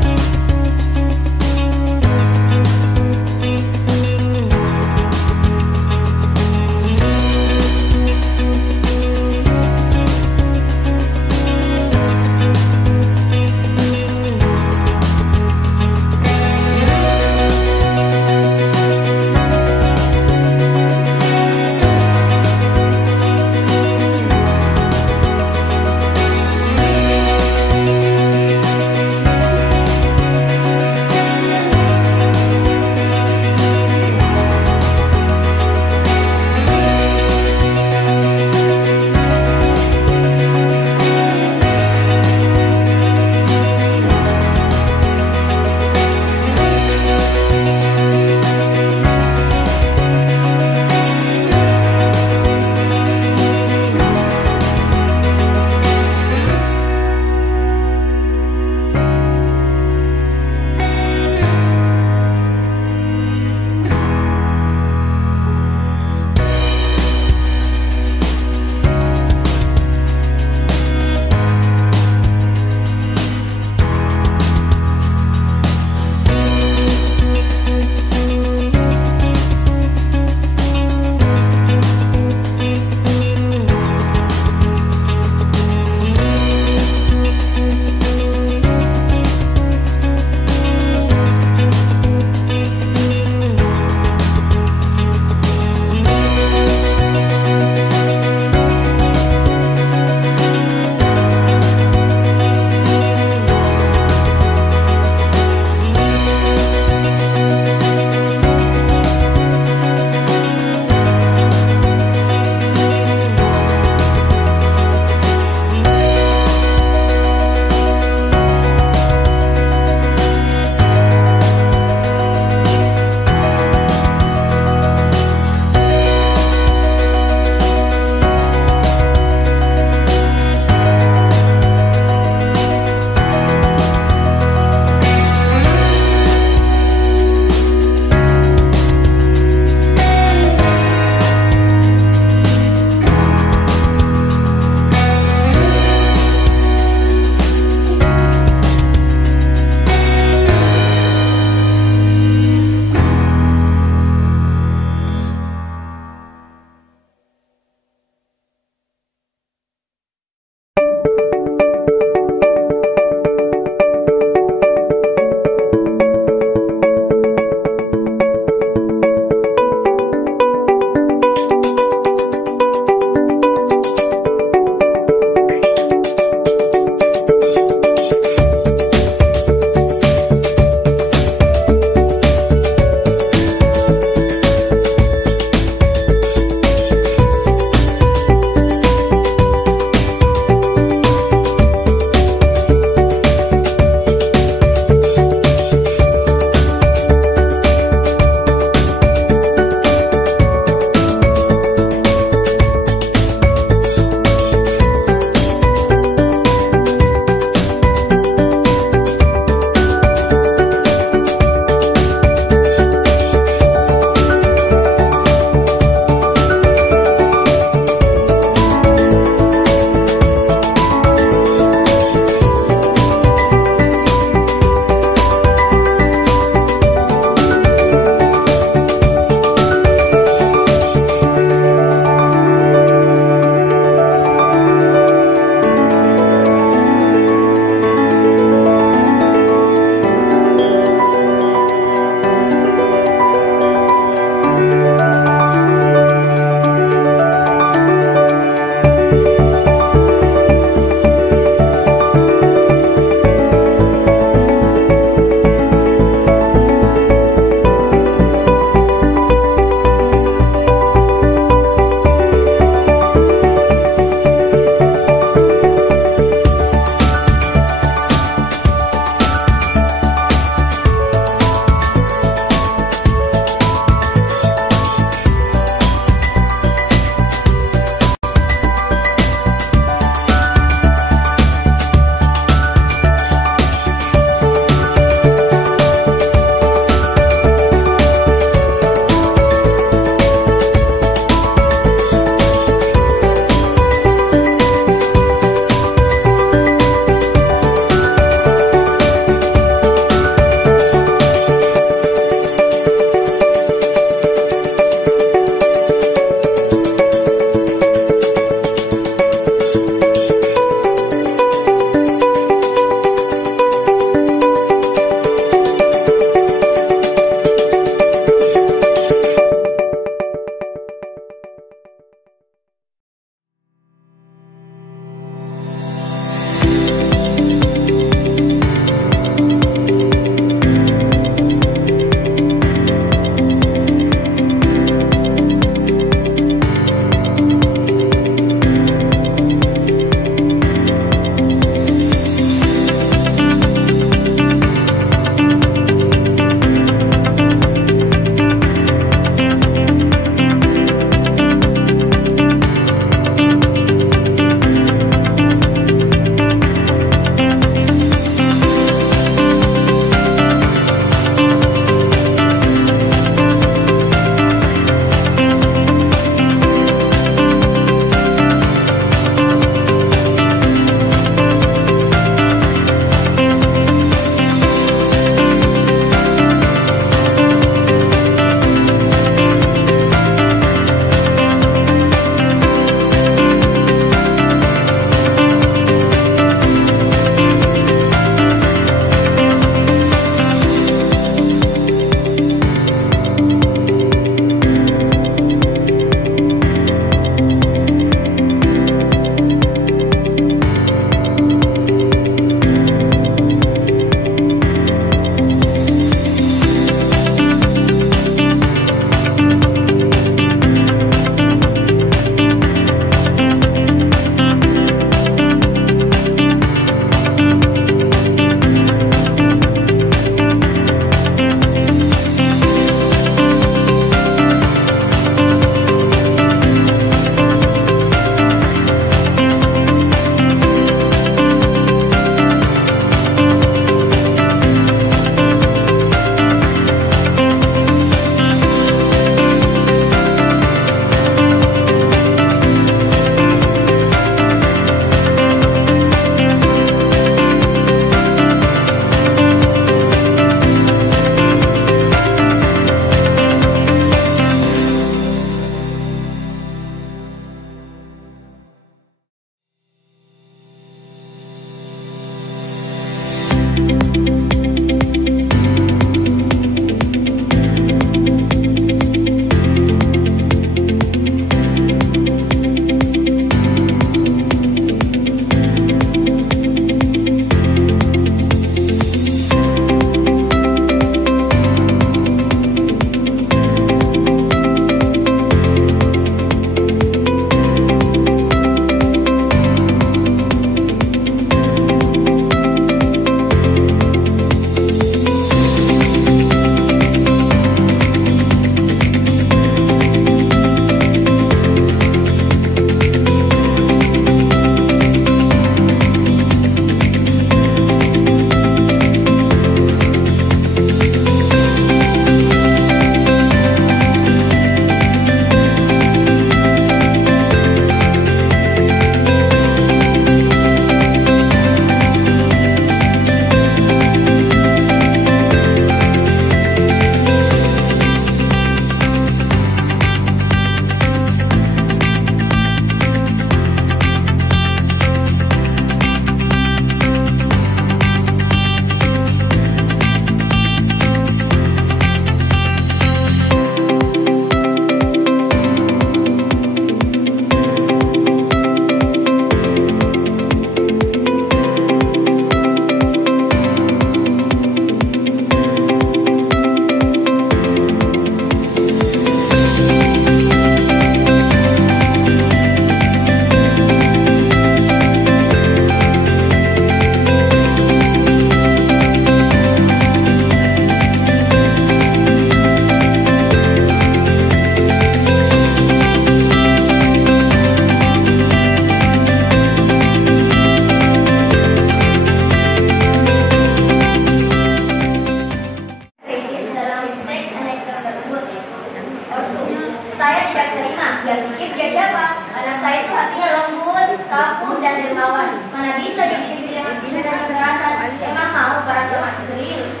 dermawan, mana bisa dididik dengan kekerasan. Emang mau perasa mati serius?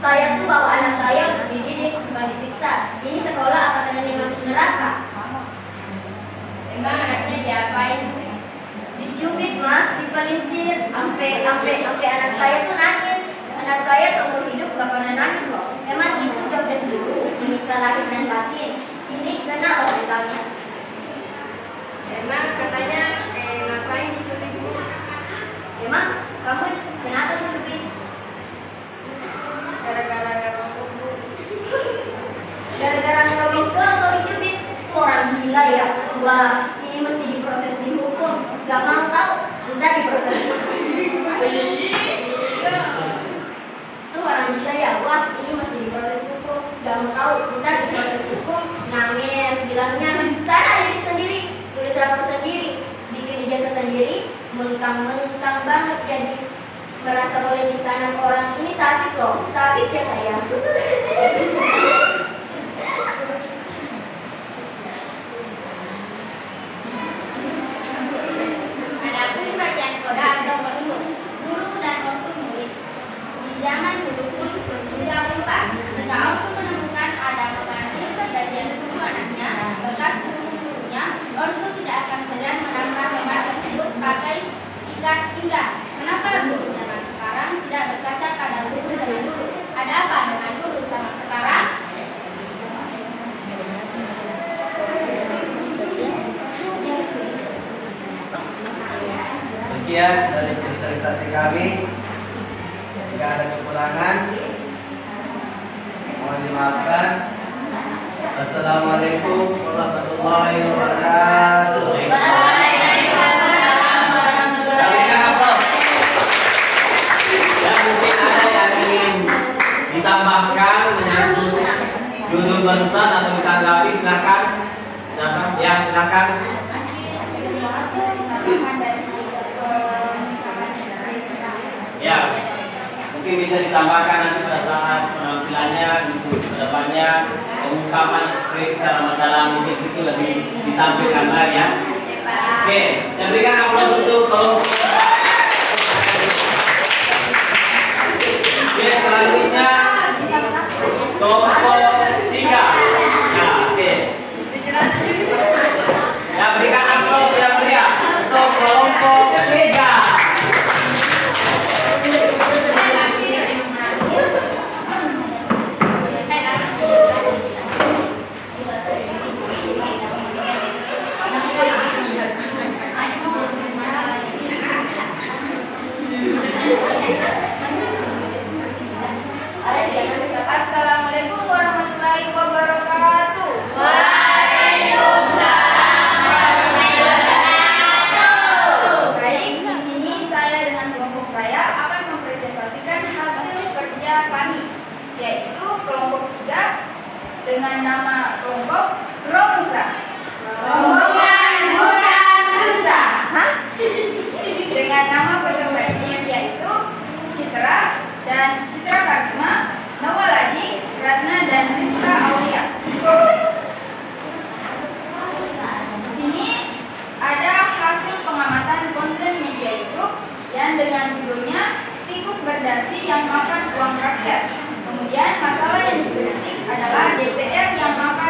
Saya tuh bawa anak saya untuk dididik, bukan disiksa. Ini sekolah apa tandanya masuk neraka? Emang anaknya diapain? Dicubit mas, dipelintir, sampai anak saya tuh nangis. Anak saya seumur hidup gak pernah nangis loh. Emang itu jobdesk guru, menyiksa lahir dan batin. Ini kena loh mentalnya. Emang katanya ngapain dicubit Bu? Emang kamu kenapa dicubit? Gara-gara ngerokok Bu. Gara-gara ngerokok itu atau dicubit? Orang gila ya. Wah, ini mesti diproses di hukum. Gak mau tahu, ntar diproses. Tuh orang gila ya. Wah, ini mesti diproses hukum. Gak mau tahu, ntar diproses hukum. Nangis, bilangnya sana didik sendiri, tulis rapor sendiri, bikin ijazah sendiri, mentang-mentang banget jadi merasa boleh di sana orang. Ini sakit loh, sakit ya saya. Adapun bagian koda atau pelindung guru dan ortu murid. Di zaman dulu pun tidak lupa jika ortu menemukan ada mengganjil bagian tubuh anaknya bekas tubuh gurunya, ortu tidak akan segan menambah memar tersebut pakai ikat pinggang. Kenapa guru zaman sekarang tidak berkaca pada guru dengan dulu? Ada apa dengan guru zaman sekarang? Sekian dari presentasi kami. Jika ada kekurangan, mohon dimaafkan. Assalamualaikum warahmatullahi wabarakatuh. Dan mungkin ada yang ingin ditambahkan menyangkut judul barusan atau ditanggapi, silakan. Ya, silakan. Ya, mungkin bisa ditambahkan nanti pada saat penampilannya gitu, kedepannya pengungkapan ekspresi secara mendalam ini itu lebih ditampilkan lagi ya. Oke, dan berikan aplaus untuk Oke, selanjutnya kelompok 3. Nah, oke. Ya, berikan aplaus yang meriah untuk kelompok 3. Assalamualaikum warahmatullahi wabarakatuh. Waalaikumsalam warahmatullahi wabarakatuh. Baik, di sini saya dengan kelompok saya akan mempresentasikan hasil kerja kami, yaitu kelompok 3 dengan nama kelompok Romusa. Rombongan muda susah. Dengan nama pesertanya yaitu Citra dan Citra Karisma, Nawaladi, Ratna dan Rizka Aulia. Di sini ada hasil pengamatan konten media YouTube yang dengan judulnya Tikus Berdasi yang Makan Uang Rakyat. Kemudian masalah yang dikritik adalah DPR yang makan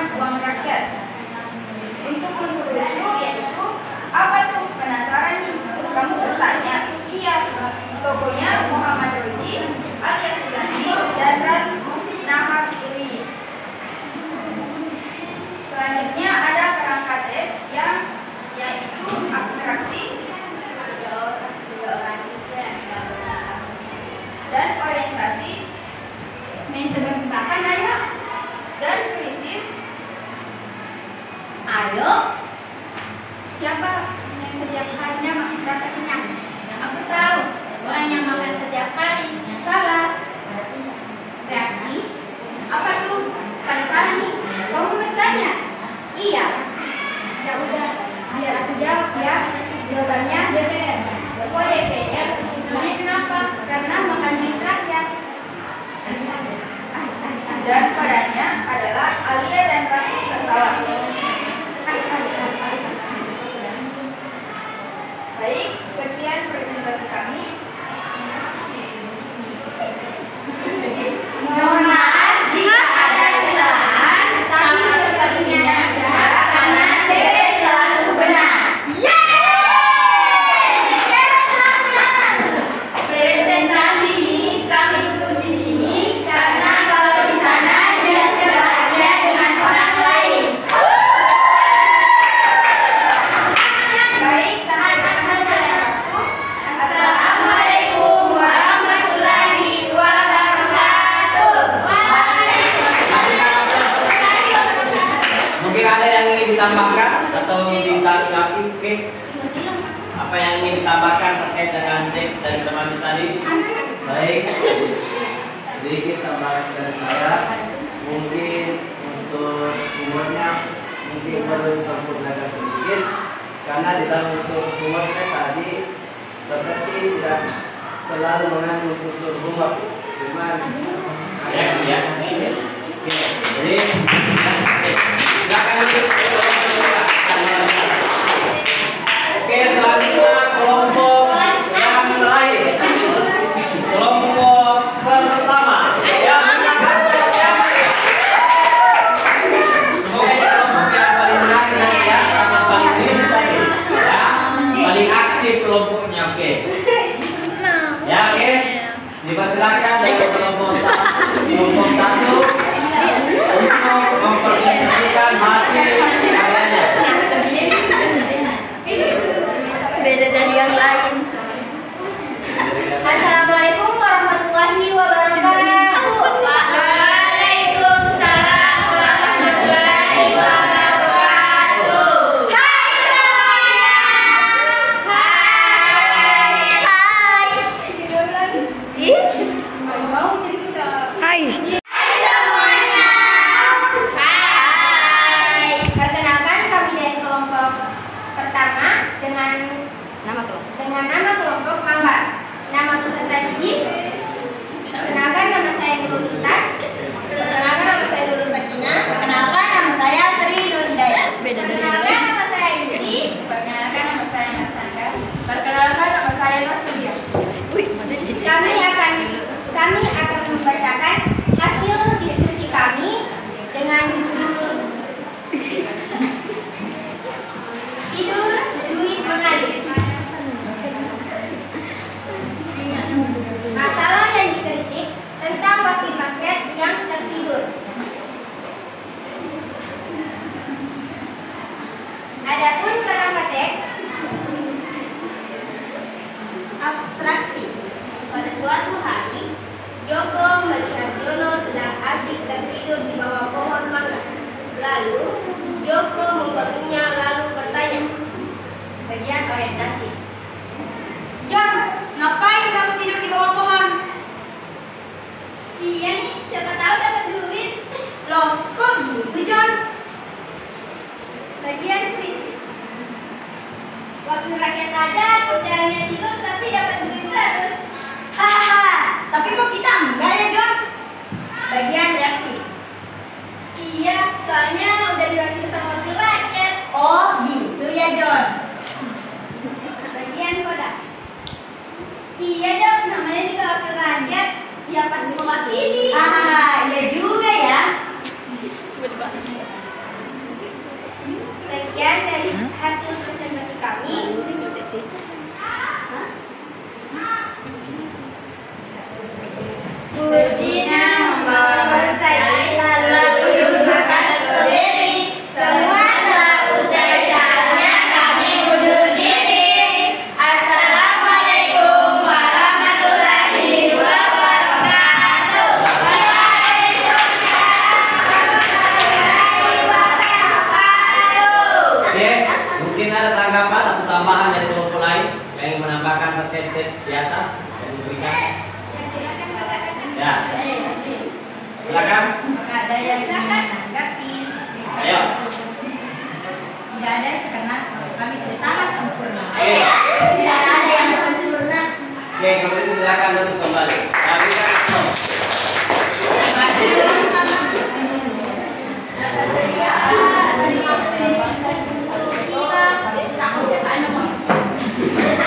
Baik, sekian presentasi kami. Mohon maaf jika ada kesalahan, tapi sepertinya tidak karena cewek selalu benar. Presentasi ini kami tutup di sini karena kalau di sana dia sebahagia dengan orang lain. Baik, sampai ketemu di lain waktu. Assalamualaikum warahmatullahi wabarakatuh. Mungkin ada yang ingin ditambahkan atau ditanggapi apa yang ingin ditambahkan terkait dengan teks dari teman tadi? Baik, sedikit tambahan dari saya. Mungkin unsur humornya mungkin perlu disempurnakan sedikit, karena di dalam unsur humornya tadi seperti tidak terlalu mengandung unsur humor, cuman Reaksi ya. Oke. Jadi silakan untuk Oke, selanjutnya kelompok yang lain. Kelompok pertama. Semoga kelompok yang paling menarik tadi ya, sama paling risih tadi. Ya, paling aktif kelompoknya, oke. Ya, oke. Dipersilakan dengan kelompok satu untuk mempresentasikan hasil karyanya. Beda dari yang lain. Assalamualaikum warahmatullahi wabarakatuh. Waalaikumsalam warahmatullahi wabarakatuh. Hai semuanya. Hai. Mau cerita. Hai. Hai semuanya. Hai. Perkenalkan kami dari kelompok pertama dengan nama kelompok Mawar. Nama peserta didik. Perkenalkan nama saya Nurul Intan. Perkenalkan nama saya Nurul Sakinah. Perkenalkan nama saya Sri Nur Hidayat. Perkenalkan nama saya Yudi. Perkenalkan nama saya Nasanda. Perkenalkan nama saya Nostria. Kami akan membacakan hasil diskusi kami dengan judul Tidur Duit Mengalir. Masalah yang dikritik tentang wakil rakyat yang tertidur. Adapun kerangka teks abstraksi. Pada suatu hari, Joko melihat Jono sedang asyik tertidur di bawah pohon mangga. Lalu, Joko membangunnya lalu bertanya. Bagian orientasi. Jon, ngapain kamu tidur di bawah pohon? Iya nih, siapa tahu dapat duit. Loh, kok gitu, Jon? Bagian krisis. Wakil rakyat aja kerjaannya tidur tapi dapat duit terus. Hahaha, tapi kok kita enggak ya, Jon? Bagian reaksi. Iya, soalnya udah diwakili sama wakil rakyat. Oh, gitu ya, Jon. Bagian kodak. Iya, Jok, namanya juga wakil rakyat. Ya pasti mewakili. Hahaha, iya juga ya. Sekian dari hasil presentasi kami. Sudina membawa bonsai, lalu duduk atas berdiri. Semua telah usai, saatnya kami undur diri. Assalamualaikum warahmatullahi wabarakatuh. Oke, mungkin ada tanggapan atau tambahan dari kelompok lain yang menambahkan terkait teks di atas yang diberikan. Ya, silakan. Nggak ada yang menanggapi. Ayo. Tidak ada karena kami sudah sangat sempurna. Oke. Tidak ada yang sempurna. Oke, kalau itu silakan duduk kembali. Kami kan Kita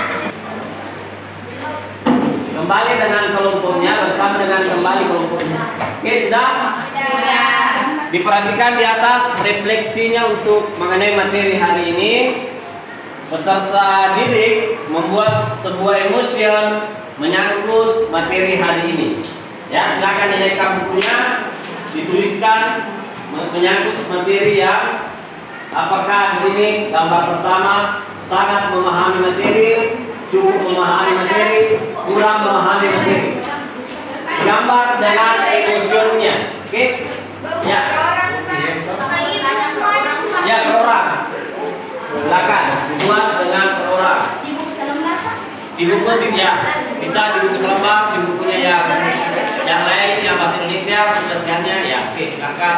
kembali dengan kelompoknya bersama dengan kembali kelompoknya. Oke, sudah? Diperhatikan di atas refleksinya untuk mengenai materi hari ini. Peserta didik membuat sebuah emotion menyangkut materi hari ini. Ya, silakan dinaikkan bukunya, dituliskan menyangkut materi yang apakah di sini gambar pertama sangat memahami materi, cukup memahami materi, kurang memahami materi. Gambar dengan emotionnya, oke? Ya. Ya, per orang. Silakan buat dengan per orang. Di buku ya, bisa di buku selembar, di bukunya yang lain yang bahasa Indonesia pengertiannya ya. Oke, silakan.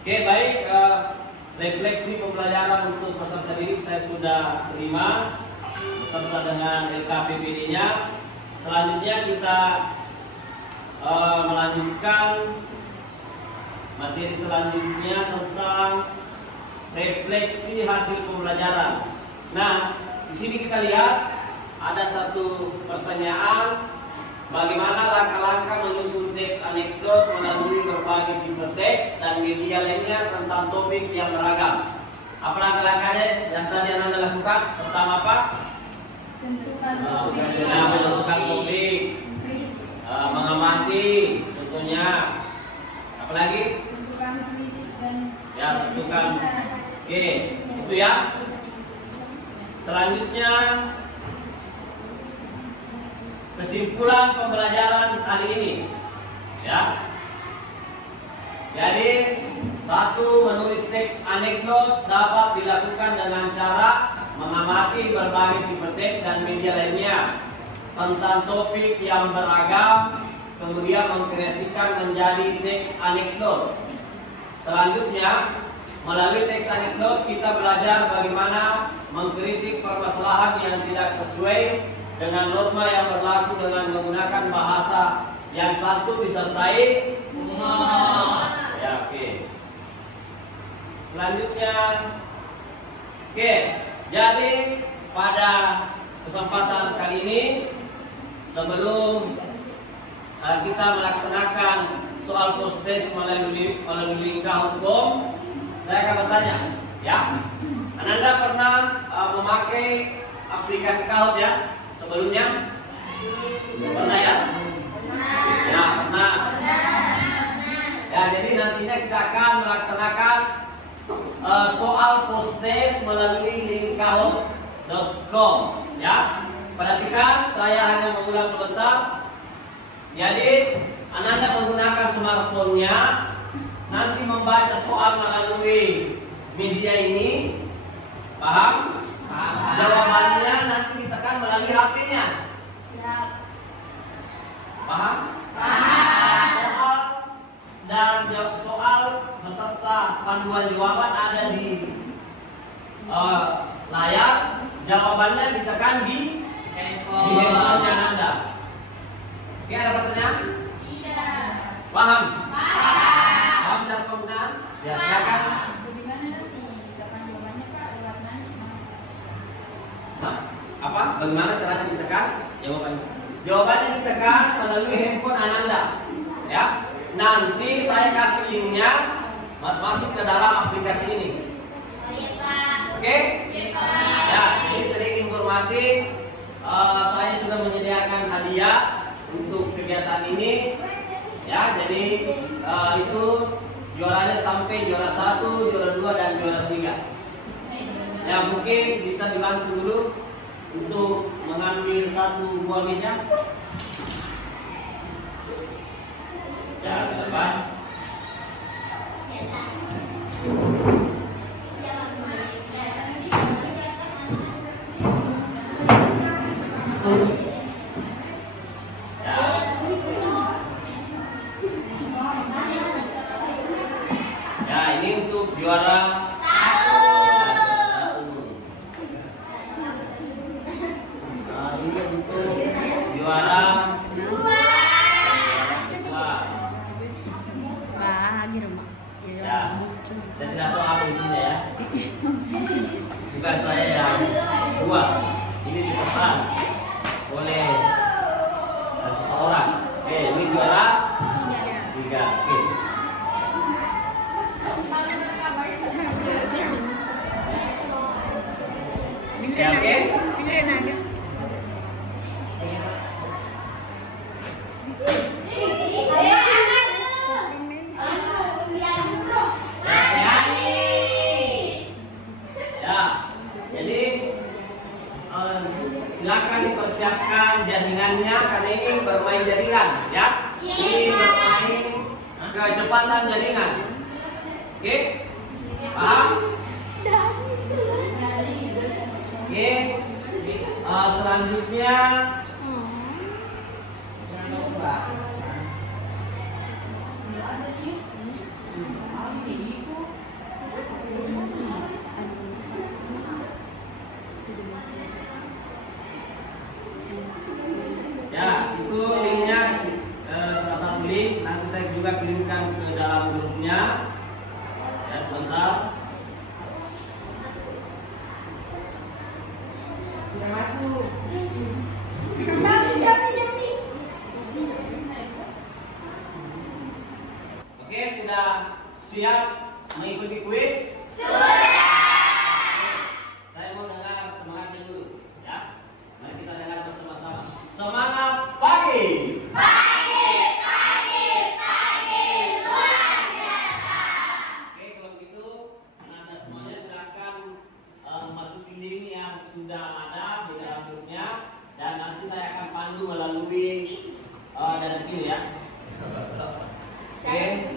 Oke, baik, refleksi pembelajaran untuk peserta didik saya sudah terima beserta dengan LKPPD-nya. Selanjutnya kita melanjutkan materi selanjutnya tentang refleksi hasil pembelajaran. Nah, di sini kita lihat ada satu pertanyaan bagaimana langkah-langkah menyusun teks anekdot melalui berbagai tipe teks dan media lainnya tentang topik yang beragam. Apa langkah-langkahnya yang tadi Anda lakukan? Pertama apa? Tentukan topik. Menentukan topik, mengamati tentunya. Apalagi? Tentukan kritik dan Ya, tentukan. Oke, itu ya. Selanjutnya kesimpulan pembelajaran kali ini, ya. Jadi, satu, menulis teks anekdot dapat dilakukan dengan cara mengamati berbagai tipe teks dan media lainnya tentang topik yang beragam, kemudian mengkreasikan menjadi teks anekdot. Selanjutnya, melalui teks anekdot kita belajar bagaimana mengkritik permasalahan yang tidak sesuai dengan norma yang berlaku dengan menggunakan bahasa yang satu disertai ya, oke. Selanjutnya, oke. Jadi pada kesempatan kali ini, sebelum kita melaksanakan soal post-test melalui lingkah hukum, saya akan bertanya, ya. Anda pernah memakai aplikasi Kahoot ya sebelumnya? Pernah ya? Ya, pernah. Ya, jadi nantinya kita akan melaksanakan soal post-test melalui linkkahoot.com, ya. Perhatikan, saya hanya mengulang sebentar. Jadi, Anda menggunakan smartphone-nya, nanti membaca soal melalui media ini, paham? Jawabannya nanti ditekan melalui HP-nya. Paham? Soal dan soal beserta panduan jawaban ada di layar. Jawabannya ditekan di handphone-nya Anda. Oke, ada pertanyaan? Tidak. Paham? Paham cara penggunaan? Ya, silakan. Bagaimana nanti ditekan jawabannya Pak? Lewat nanti. Nah, apa? Bagaimana caranya ditekan jawabannya? Jawabannya ditekan melalui handphone Anda, ya. Nanti saya kasih linknya masuk ke dalam aplikasi ini. Oke? Ya, ini sedikit informasi. Saya sudah menyediakan hadiah untuk kegiatan ini, ya. Jadi itu juaranya sampai juara 1, juara 2 dan juara 3. Ya, mungkin bisa dibantu dulu untuk mengambil satu buah meja. Ya, selepas. Ya, ini untuk juara 1. Nah, ini untuk juara 2. Ya, dan tidak tahu apa isinya ya. Bukan saya yang buat. Ini dipesan oleh seseorang. Oke, ini juara 3. Oke. Ya, oke. Silakan dipersiapkan jaringannya karena ini bermain jaringan, ya. Ini bermain kecepatan jaringan. Oke? Paham? Oke. Selanjutnya ya, itu linknya salah satu link. Nanti saya juga kirimkan ke dalam grupnya. Ya, sebentar. Sudah masuk. Oke, kalau begitu Anda semuanya silakan masuki link yang sudah ada di dalam grupnya, dan nanti saya akan pandu melalui dari sini ya. Oke.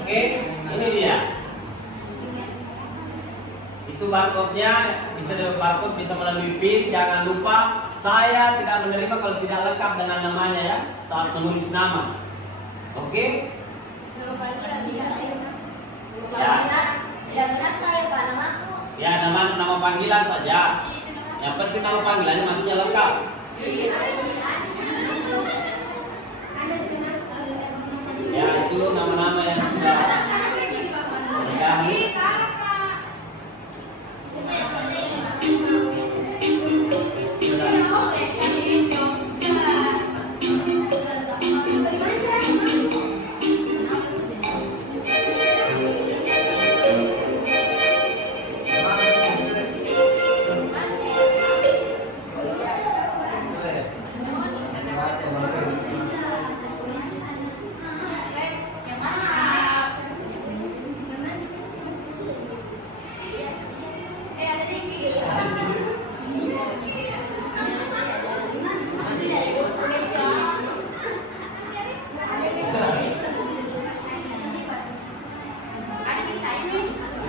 Oke, ini dia. Itu barcode-nya, bisa dari barcode, bisa melalui PIN. Jangan lupa, saya tidak menerima kalau tidak lengkap dengan namanya ya, saat menulis nama. Oke? Ya. Tidak genap saya Pak, namaku. Ya, nama panggilan saja. Yang penting nama panggilannya maksudnya lengkap. Ya, itu nama-nama yang sudah diganti.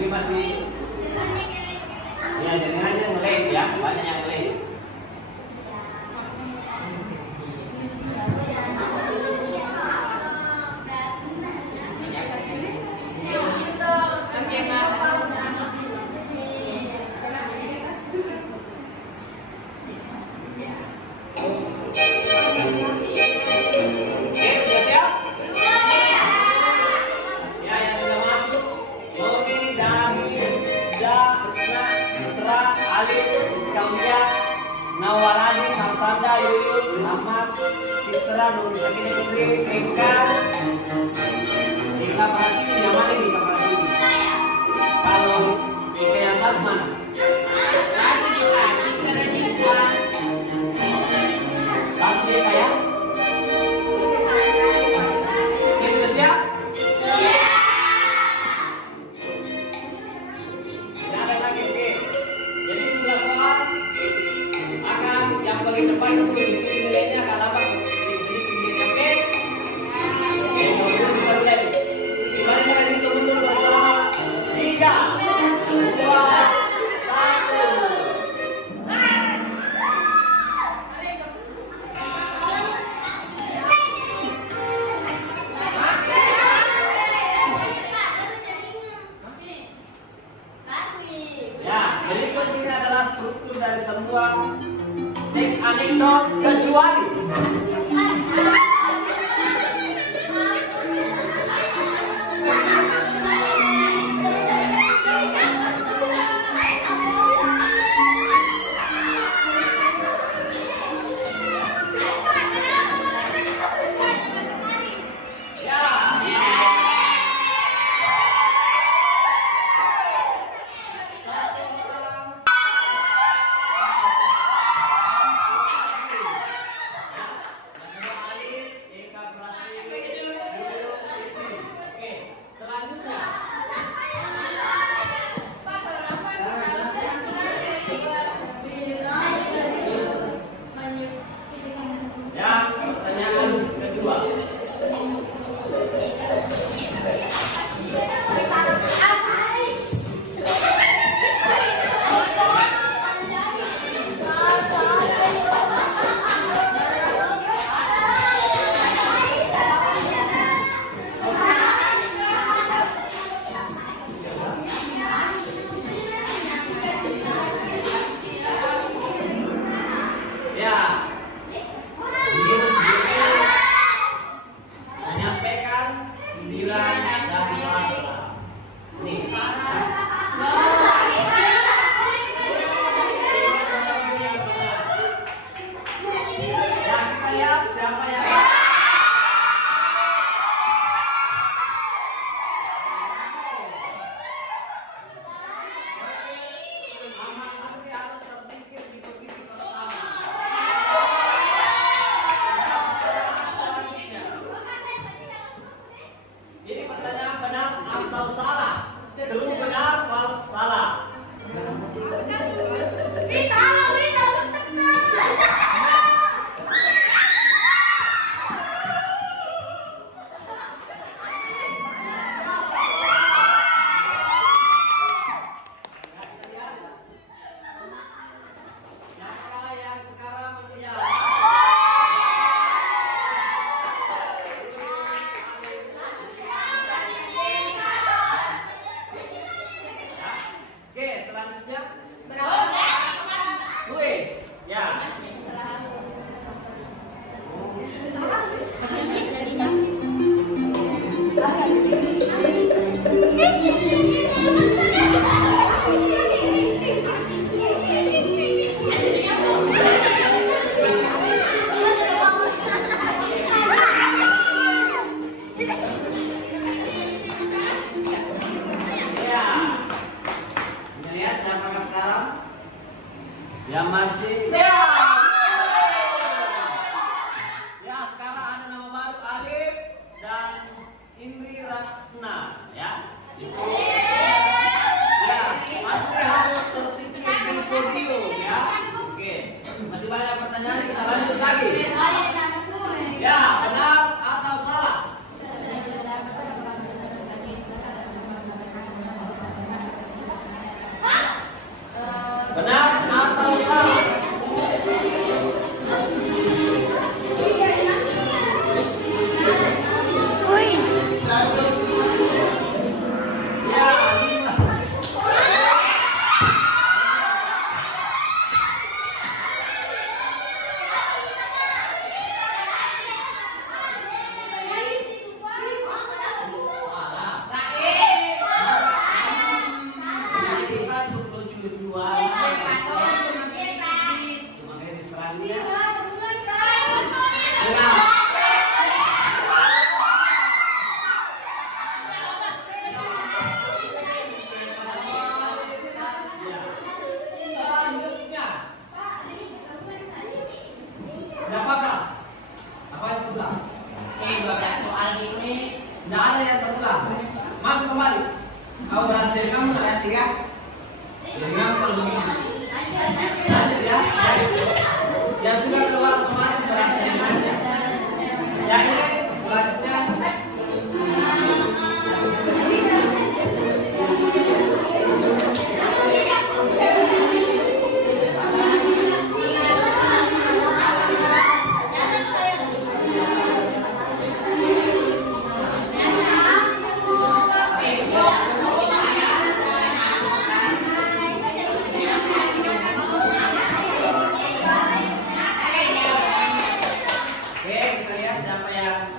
Ini masih ya, jangan aja nge-lag ya, banyak yang nge-lag. Nawalani, Kamsanda, Yuyut, Ahmad, Citra, Nur Sakina Putri, Eka perhatiin yang mana nih Eka perhatiin? Kalau Eka yang satu mana? Satu Eka ya? Oke, sudah siap? Ya, ada lagi, oke. Jadi sudah soal akan yang paling cepat itu nilainya akan lambat sedikit nilainya, oke? Oke, kita mulai. Gimana cara dihitung mundur bersama? 3, 2, 1. Ya, berikut ini adalah struktur dari sebuah teks anekdot kecuali. Yang masih. Ya, sekarang ada nama baru Alif dan Indri Ratna, ya. Ya, masih harus tersipir di podium, ya. Oke, masih banyak pertanyaan, kita lanjut lagi. Ya, benar atau salah? Benar atau salah? Kau berarti dari kamu nggak asik ya? Jadi kamu kalau begini. Lanjut ya. Yang sudah keluar otomatis berarti dari mana? Yang ini selanjutnya. Siapa yang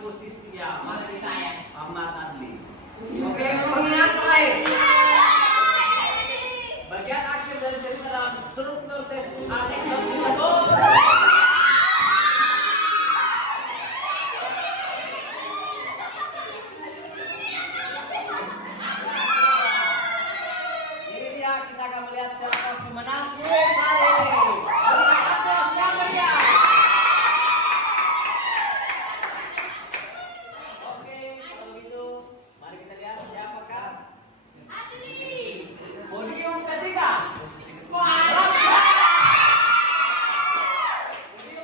Posisi ya masih saya Ahmad Adli. Oke, mengingat baik. Bagian akhir dari cerita dalam struktur tes anekdot disebut. Ini dia, kita akan melihat siapa pemenang kuis hari ini. Siapa dia? Podium ketiga. Podium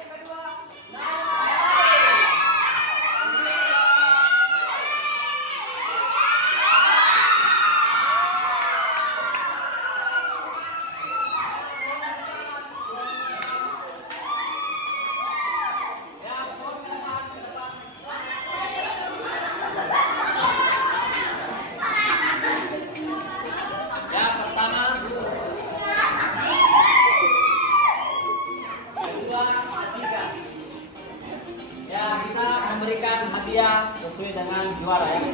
kedua. Memberikan hadiah sesuai dengan juara ya.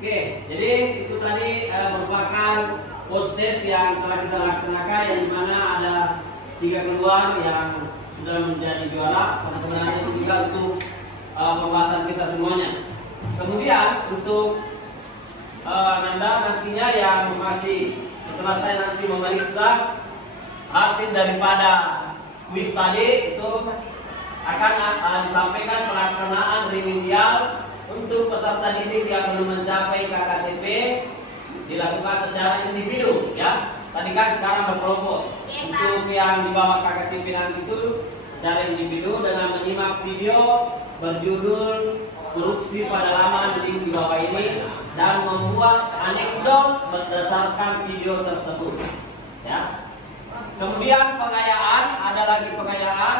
Oke, jadi itu tadi merupakan post test yang telah kita laksanakan, yang dimana ada 3 keluar yang sudah menjadi juara. Sebenarnya itu juga untuk pembahasan kita semuanya. Kemudian untuk Nanda nantinya yang masih setelah saya nanti memeriksa hasil daripada kuis tadi, itu akan disampaikan pelaksanaan remedial untuk peserta didik yang belum mencapai KKTP, dilakukan secara individu ya. Tadi kan sekarang berkelompok. Untuk yang di bawah KKTP nanti itu secara individu dengan menyimak video berjudul korupsi pada laman link di bawah ini dan membuat anekdot berdasarkan video tersebut ya. Kemudian pengayaan, ada lagi pengayaan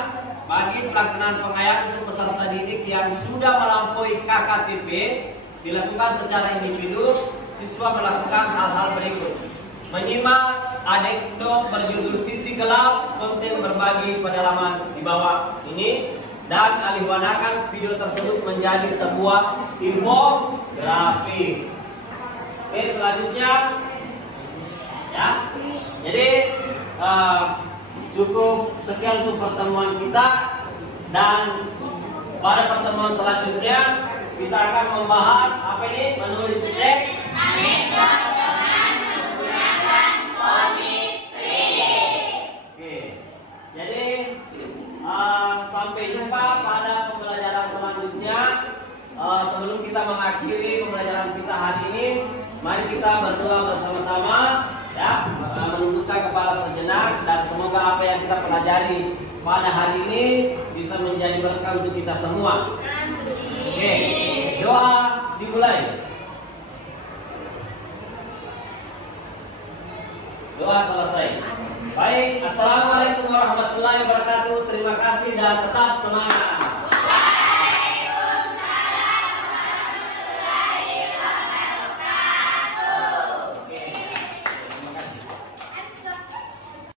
bagi pelaksanaan pengayaan untuk peserta didik yang sudah melampaui KKTP, dilakukan secara individu. Siswa melakukan hal-hal berikut: menyimak anekdot berjudul sisi gelap konten berbagi pada laman di bawah ini, dan alihwanakan video tersebut menjadi sebuah infografik. Oke, selanjutnya ya. Jadi cukup sekian untuk pertemuan kita, dan pada pertemuan selanjutnya kita akan membahas apa ini, menulis teks anekdot dengan menggunakan komik strip. Oke, jadi sampai jumpa pada pembelajaran selanjutnya. Sebelum kita mengakhiri pembelajaran kita hari ini, mari kita berdoa bersama-sama ya, menundukkan kepala sejenak, dan semoga apa yang kita pelajari pada hari ini bisa menjadi berkah untuk kita semua. Oke, doa dimulai. Doa selesai. Baik, assalamualaikum warahmatullahi wabarakatuh. Terima kasih dan tetap semangat.